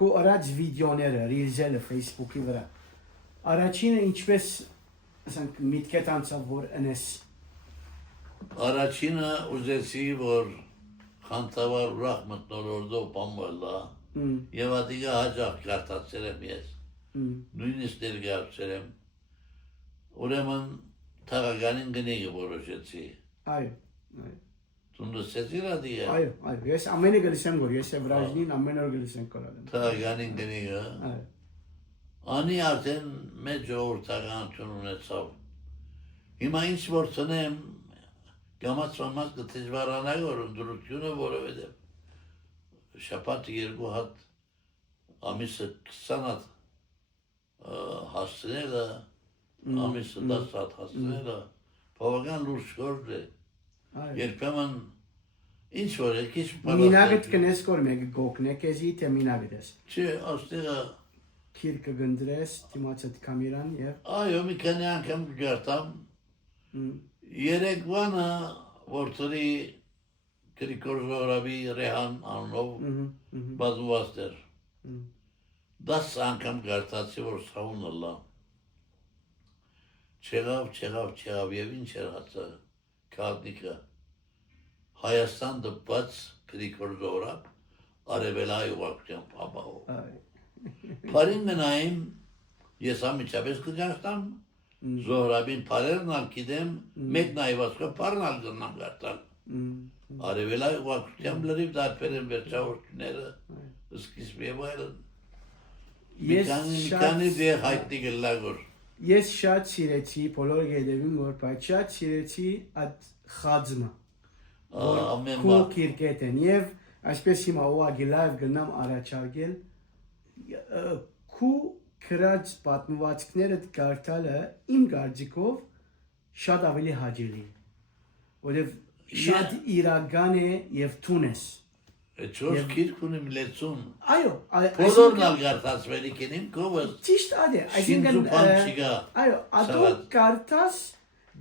քո առաջ վիդեոները, ռիլզերը Facebook-ի վրա։ Առաջինը ինչպես ասենք միտքդ անցավ որ ընես։ Առաջինը ուզեցի, որ խանդավառ ուրախ մտնոլորդով բամվելա եւ ադիգա հաջող կարտացել եմ ես։ Նույնիսկ ներգաղցել եմ։ Ուրեմն թաղականին գնեի որոշեցի։ Այո։ Տունդսեցի ռադիա։ Այո, ես ամենը գլսեմ որ ես վրաժնին ամեն օր գլսեմ կորալեմ։ Թաղականին գնեի։ Այո։ Անի արդեն մեծ ժողովրդականություն ունեցավ։ Հիմա ինչ որ ցնեմ գամացված դժվարանա որ ընդրությունը որովհետև շաբաթ երկու հատ ամիսը 20 հատ հասցնելը ամիսը 10 հատ հասցնելը բավական լուրջ գործ է։ Երբեմն ինչ որ է քիչ մինագետ կնես կոր մեկ գոկնեք էզի թե մինագետես։ Չէ, աստեղը Քիրկը գնդրես, դիմացդ կամերան եւ այո, մի քանի անգամ գարտամ։ Երեկվանը որտորի Գրիգոր Զորաբի Ռեհան անունով բազուված էր։ 10 անգամ գարտացի որ սաունը լա։ Չեղավ եւ ինչ էր հացը քարտիկը։ Հայաստան դպված Գրիգոր Զորաբ արևելայի ուղղակցության փաբահով։ Բարին մնայիմ ես ամիջապես կգարտամ Զորաբին բարերն ալ գիտեմ մեկ նայվածքը բարն ալ գնամ գարտալ արևելայի ուղղակցությամբ լրիվ դարբեր են վերջավորությունները սկիզբ եւ այլն մի քանի դեր հայտնի գլագոր Ես շատ սիրեցի բոլորը գիտեմ որ բայց շատ սիրեցի այդ խածմը ամեն բան քիրկետեն եւ այսպես հիմա ուղագիլավ գնամ առաջարկել քու քրած պատմվածքները գարտալը իմ գարձիկով շատ ավելի հաճելի որովհետև շատ իրական է եւ թունես Չորս քիրք ունեմ լեցուն այո բոլորն ալ գարտացվելի կենիմ կովս ճիշտ ադե այո ադո գարտաս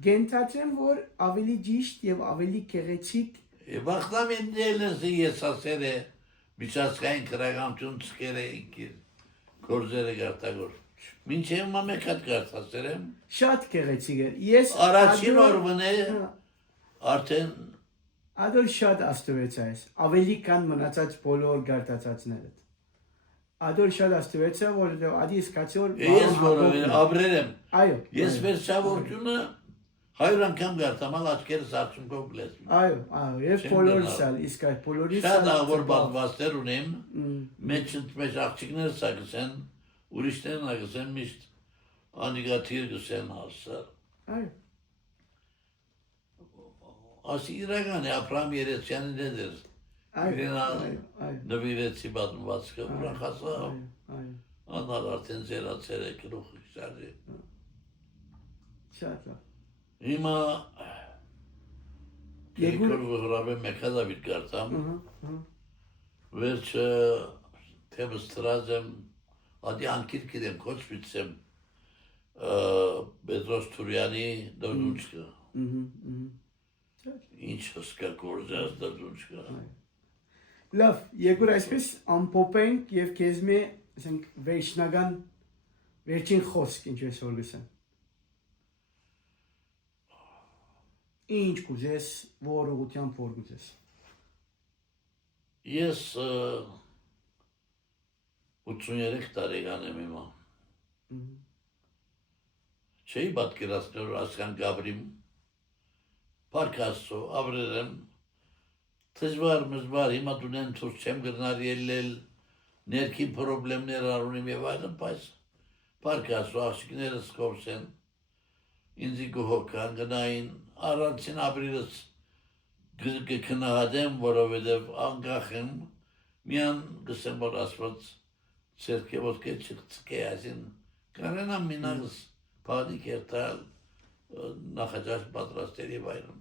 գենթացեմ որ ավելի ճիշտ եւ ավելի գեղեցիկ Վախտամ ինձ ես ասել է միջազգային քրագամություն ցկերը ինքիր գործերը գարտագոր մինչև հիմա մեկ հատ գարտացել եմ շատ գեղեցիկ է ես առաջին օրվան է արդեն ադոր շատ աստվեց այս ավելի կան մնացած բոլոր գարտացածները ադոր շատ աստվեց որ ադի սկացոր ես որ ապրել եմ այո ես վերջավորությունը 100 անգամ գարտամալ աչքերս արցունքով գլեցում այո ես բոլորս ալ իսկ այդ բոլորից շատ ավոր բազմաստեր ունեմ մեջ աղջիկներ սակսեն ուրիշներն ագսեն միշտ անիգատիր գսեն հասար այո ասի իրական է ապրամ երեցյանի դեդեր այո նվիրեցի բազմվածքը ուրախացա անալ արդեն զերացեր է գլուխի շարժի շատ լավ Հիմա Գրիգոր Զորաբը մեկ հազավիտ գարտամ վերջը թեմս տրազեմ ադի անկիր կիդեմ կոչվիցեմ Պետրոս Թուրյանի դրդունչկը ինչ հսկա գործած դրդունչկը լավ երկուր այսպես ամփոփենք եւ քեզ մե ասենք վերջնական վերջին խոսք ինչպես որ գսեմ Ինչ կուզես, որ ուղղությամբ որ կուզես։ Ես 83 տարեկան եմ հիմա։ Չէի պատկերացնել ասկան Գաբրիմ Պարկասո ապրել եմ դժվար հիմա դունեն ցույց չեմ գնալ ելնել ներքին խնդիրներ առունեմ եւ այլն բայց Պարկասո աշկիներս կորսեն ինձ գոհական գնային Առանցին ապրիլս գքնահատեմ, որովհետև անկախ եմ, միան գսեմ որ ասված ցերկե ոտքե չծկե ասին, կանենամ մինագս պանի կերտալ նախաճաշ պատրաստերի վայրում։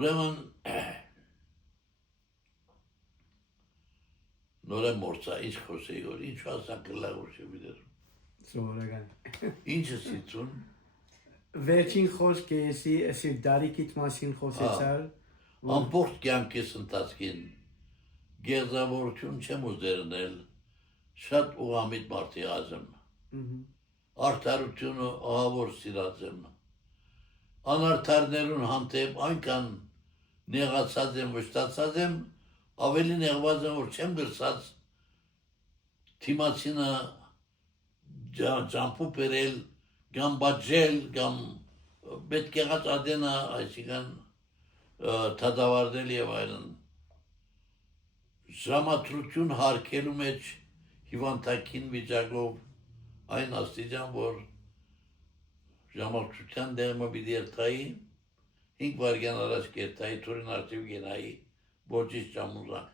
Ուրեմն նորեն մորցա, ինչ խոսեի որ, ինչ ասան կլաղուշի բիդեր։ Սովորական։ Ինչը սիցուն, Վերջին խոսք էսի, էսի դարիքիտ մասին խոսեցար։ ամբողջ կյանքիս ընթացքին գեղձավորություն չեմ ուզերնել, շատ ուղամիտ մարդի ազեմ, արդարությունը ահավոր սիրած եմ, անարդարներուն հանդեպ այնքան նեղացած եմ, վշտացած եմ, ավելի նեղված եմ, որ չեմ գրծած թիմացինը ջամփու բերել, կամ բաժել, կամ պետք եղած ադենա, այսինքն թադավարդել եւ այլն։ Ժամադրություն հարկելու մեջ հիվանդակին վիճակով այն աստիճան, որ ժամադրության դեղմը պիտի երթայի, 5 վայրկյան առաջ կերտայի, թուրին արդիվ գենայի, ոչից ճամուզակ։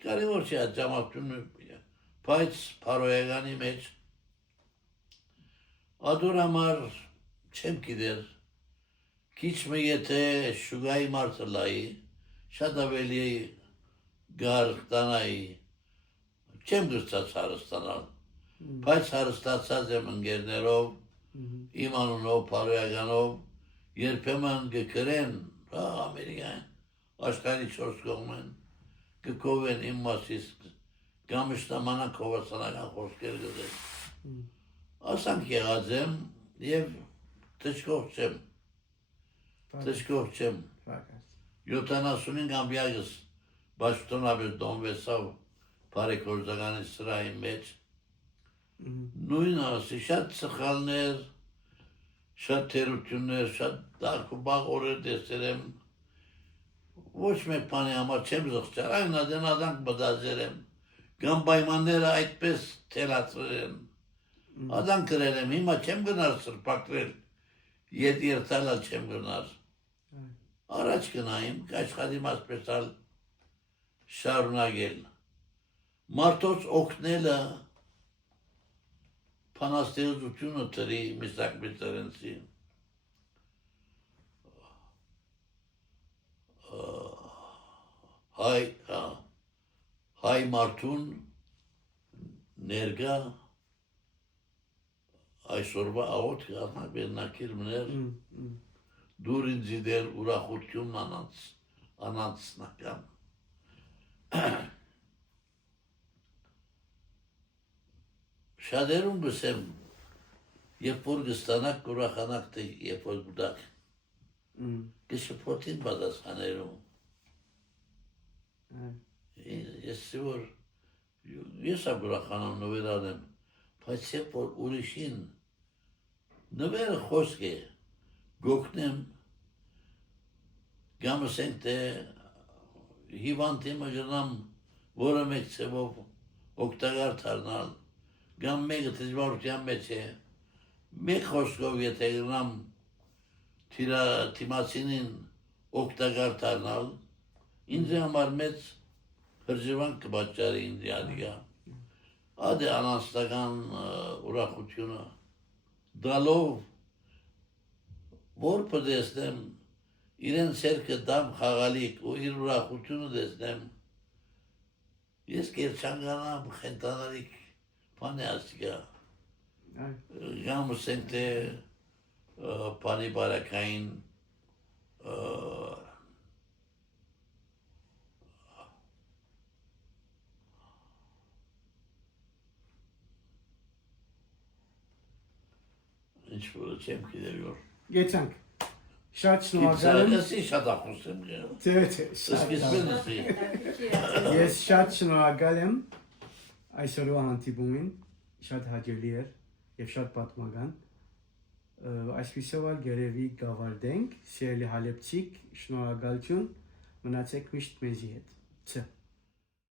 Կարևոր չէ այդ ժամադրությունը, բայց փարոյականի մեջ ադոր համար չեմ գիտեր, քիչ մը եթե շուգայի մարդը լայի, շատ ավելի գար տանայի, չեմ գրծած հարստանալ, բայց հարստացած եմ ընկերներով, իմ անունով, փարոյականով, երբեմն գկրեն, Ամերիկան, աշխարհի 4 կողմեն, կկովեն իմ մասից, գամշտամանակ հովասանական խոսքեր գտել։ Ասանք եղած եմ եւ թշկող չեմ։ 75 ամյակս բաշտոնաբեր դոնվեսավ բարեգործականի սրահի մեջ, նույն ասի, շատ սխալներ, շատ թերություններ, շատ դարքուբաղ օրեր տեսել եմ, ոչ մեկ բանի համար չեմ զղջար, այն ադենադանք բդազել եմ, կամ պայմանները այդպես թելացրել են, ադան կրել եմ, հիմա չեմ գնար սրպակրել, ետ երթալա չեմ գնար, առաջ գնայիմ, կաշխատիմ ասպեսալ շարունակել, մարդոց օգնելը փանաստեղծությունը տրի Միսակ Միսարենցի, հայ մարդուն ներգա այսօրվա աղոտ կազմակ բերնակիր մներ, դուր ինձի դեր ուրախությունն անանցնական։ Շատերուն գսեմ, երբ որ գստանակ ուրախանակ թե երբ որ գուդակ, գշպոտին պատասխաներում, ես սիվոր, ես ավ ուրախանամ նվեր անեմ, բայց երբ որ ուրիշին նվերը խոսք է, գոքնեմ, գամսենք թե հիվանդիմը գնամ, որը մեկ ծևով օգտագար թարնալ, գամ մեկը դժվարության մեջ է, մեկ խոսքով եթե գնամ թիմացինին օգտագար թարնալ, ինձ համար մեծ հրժվանք կպատճարի ինձ ադիգա, ադե անաստական ուրախությունը, դալով, որ պդեսնեմ, իրեն սերկը դամ խաղալիք ու իր ուրախությունը դեսնեմ, ես կերչանգանամ խենտանալիք Pane asca, gam sente pani barakain, ինչ որ չեմ գիտեր։ Գեցանք։ Շատ շնորհակալ եմ։ Ես շատ ախոսեմ։ Չէ։ Ես շատ շնորհակալ եմ այսօրվա հանդիպումին, շատ հաճելի էր եւ շատ պատմական։ Այսպիսով էլ գերեւի գավարդենք, սիրելի հալեպցիք, շնորհակալություն, մնացեք միշտ մեզի հետ։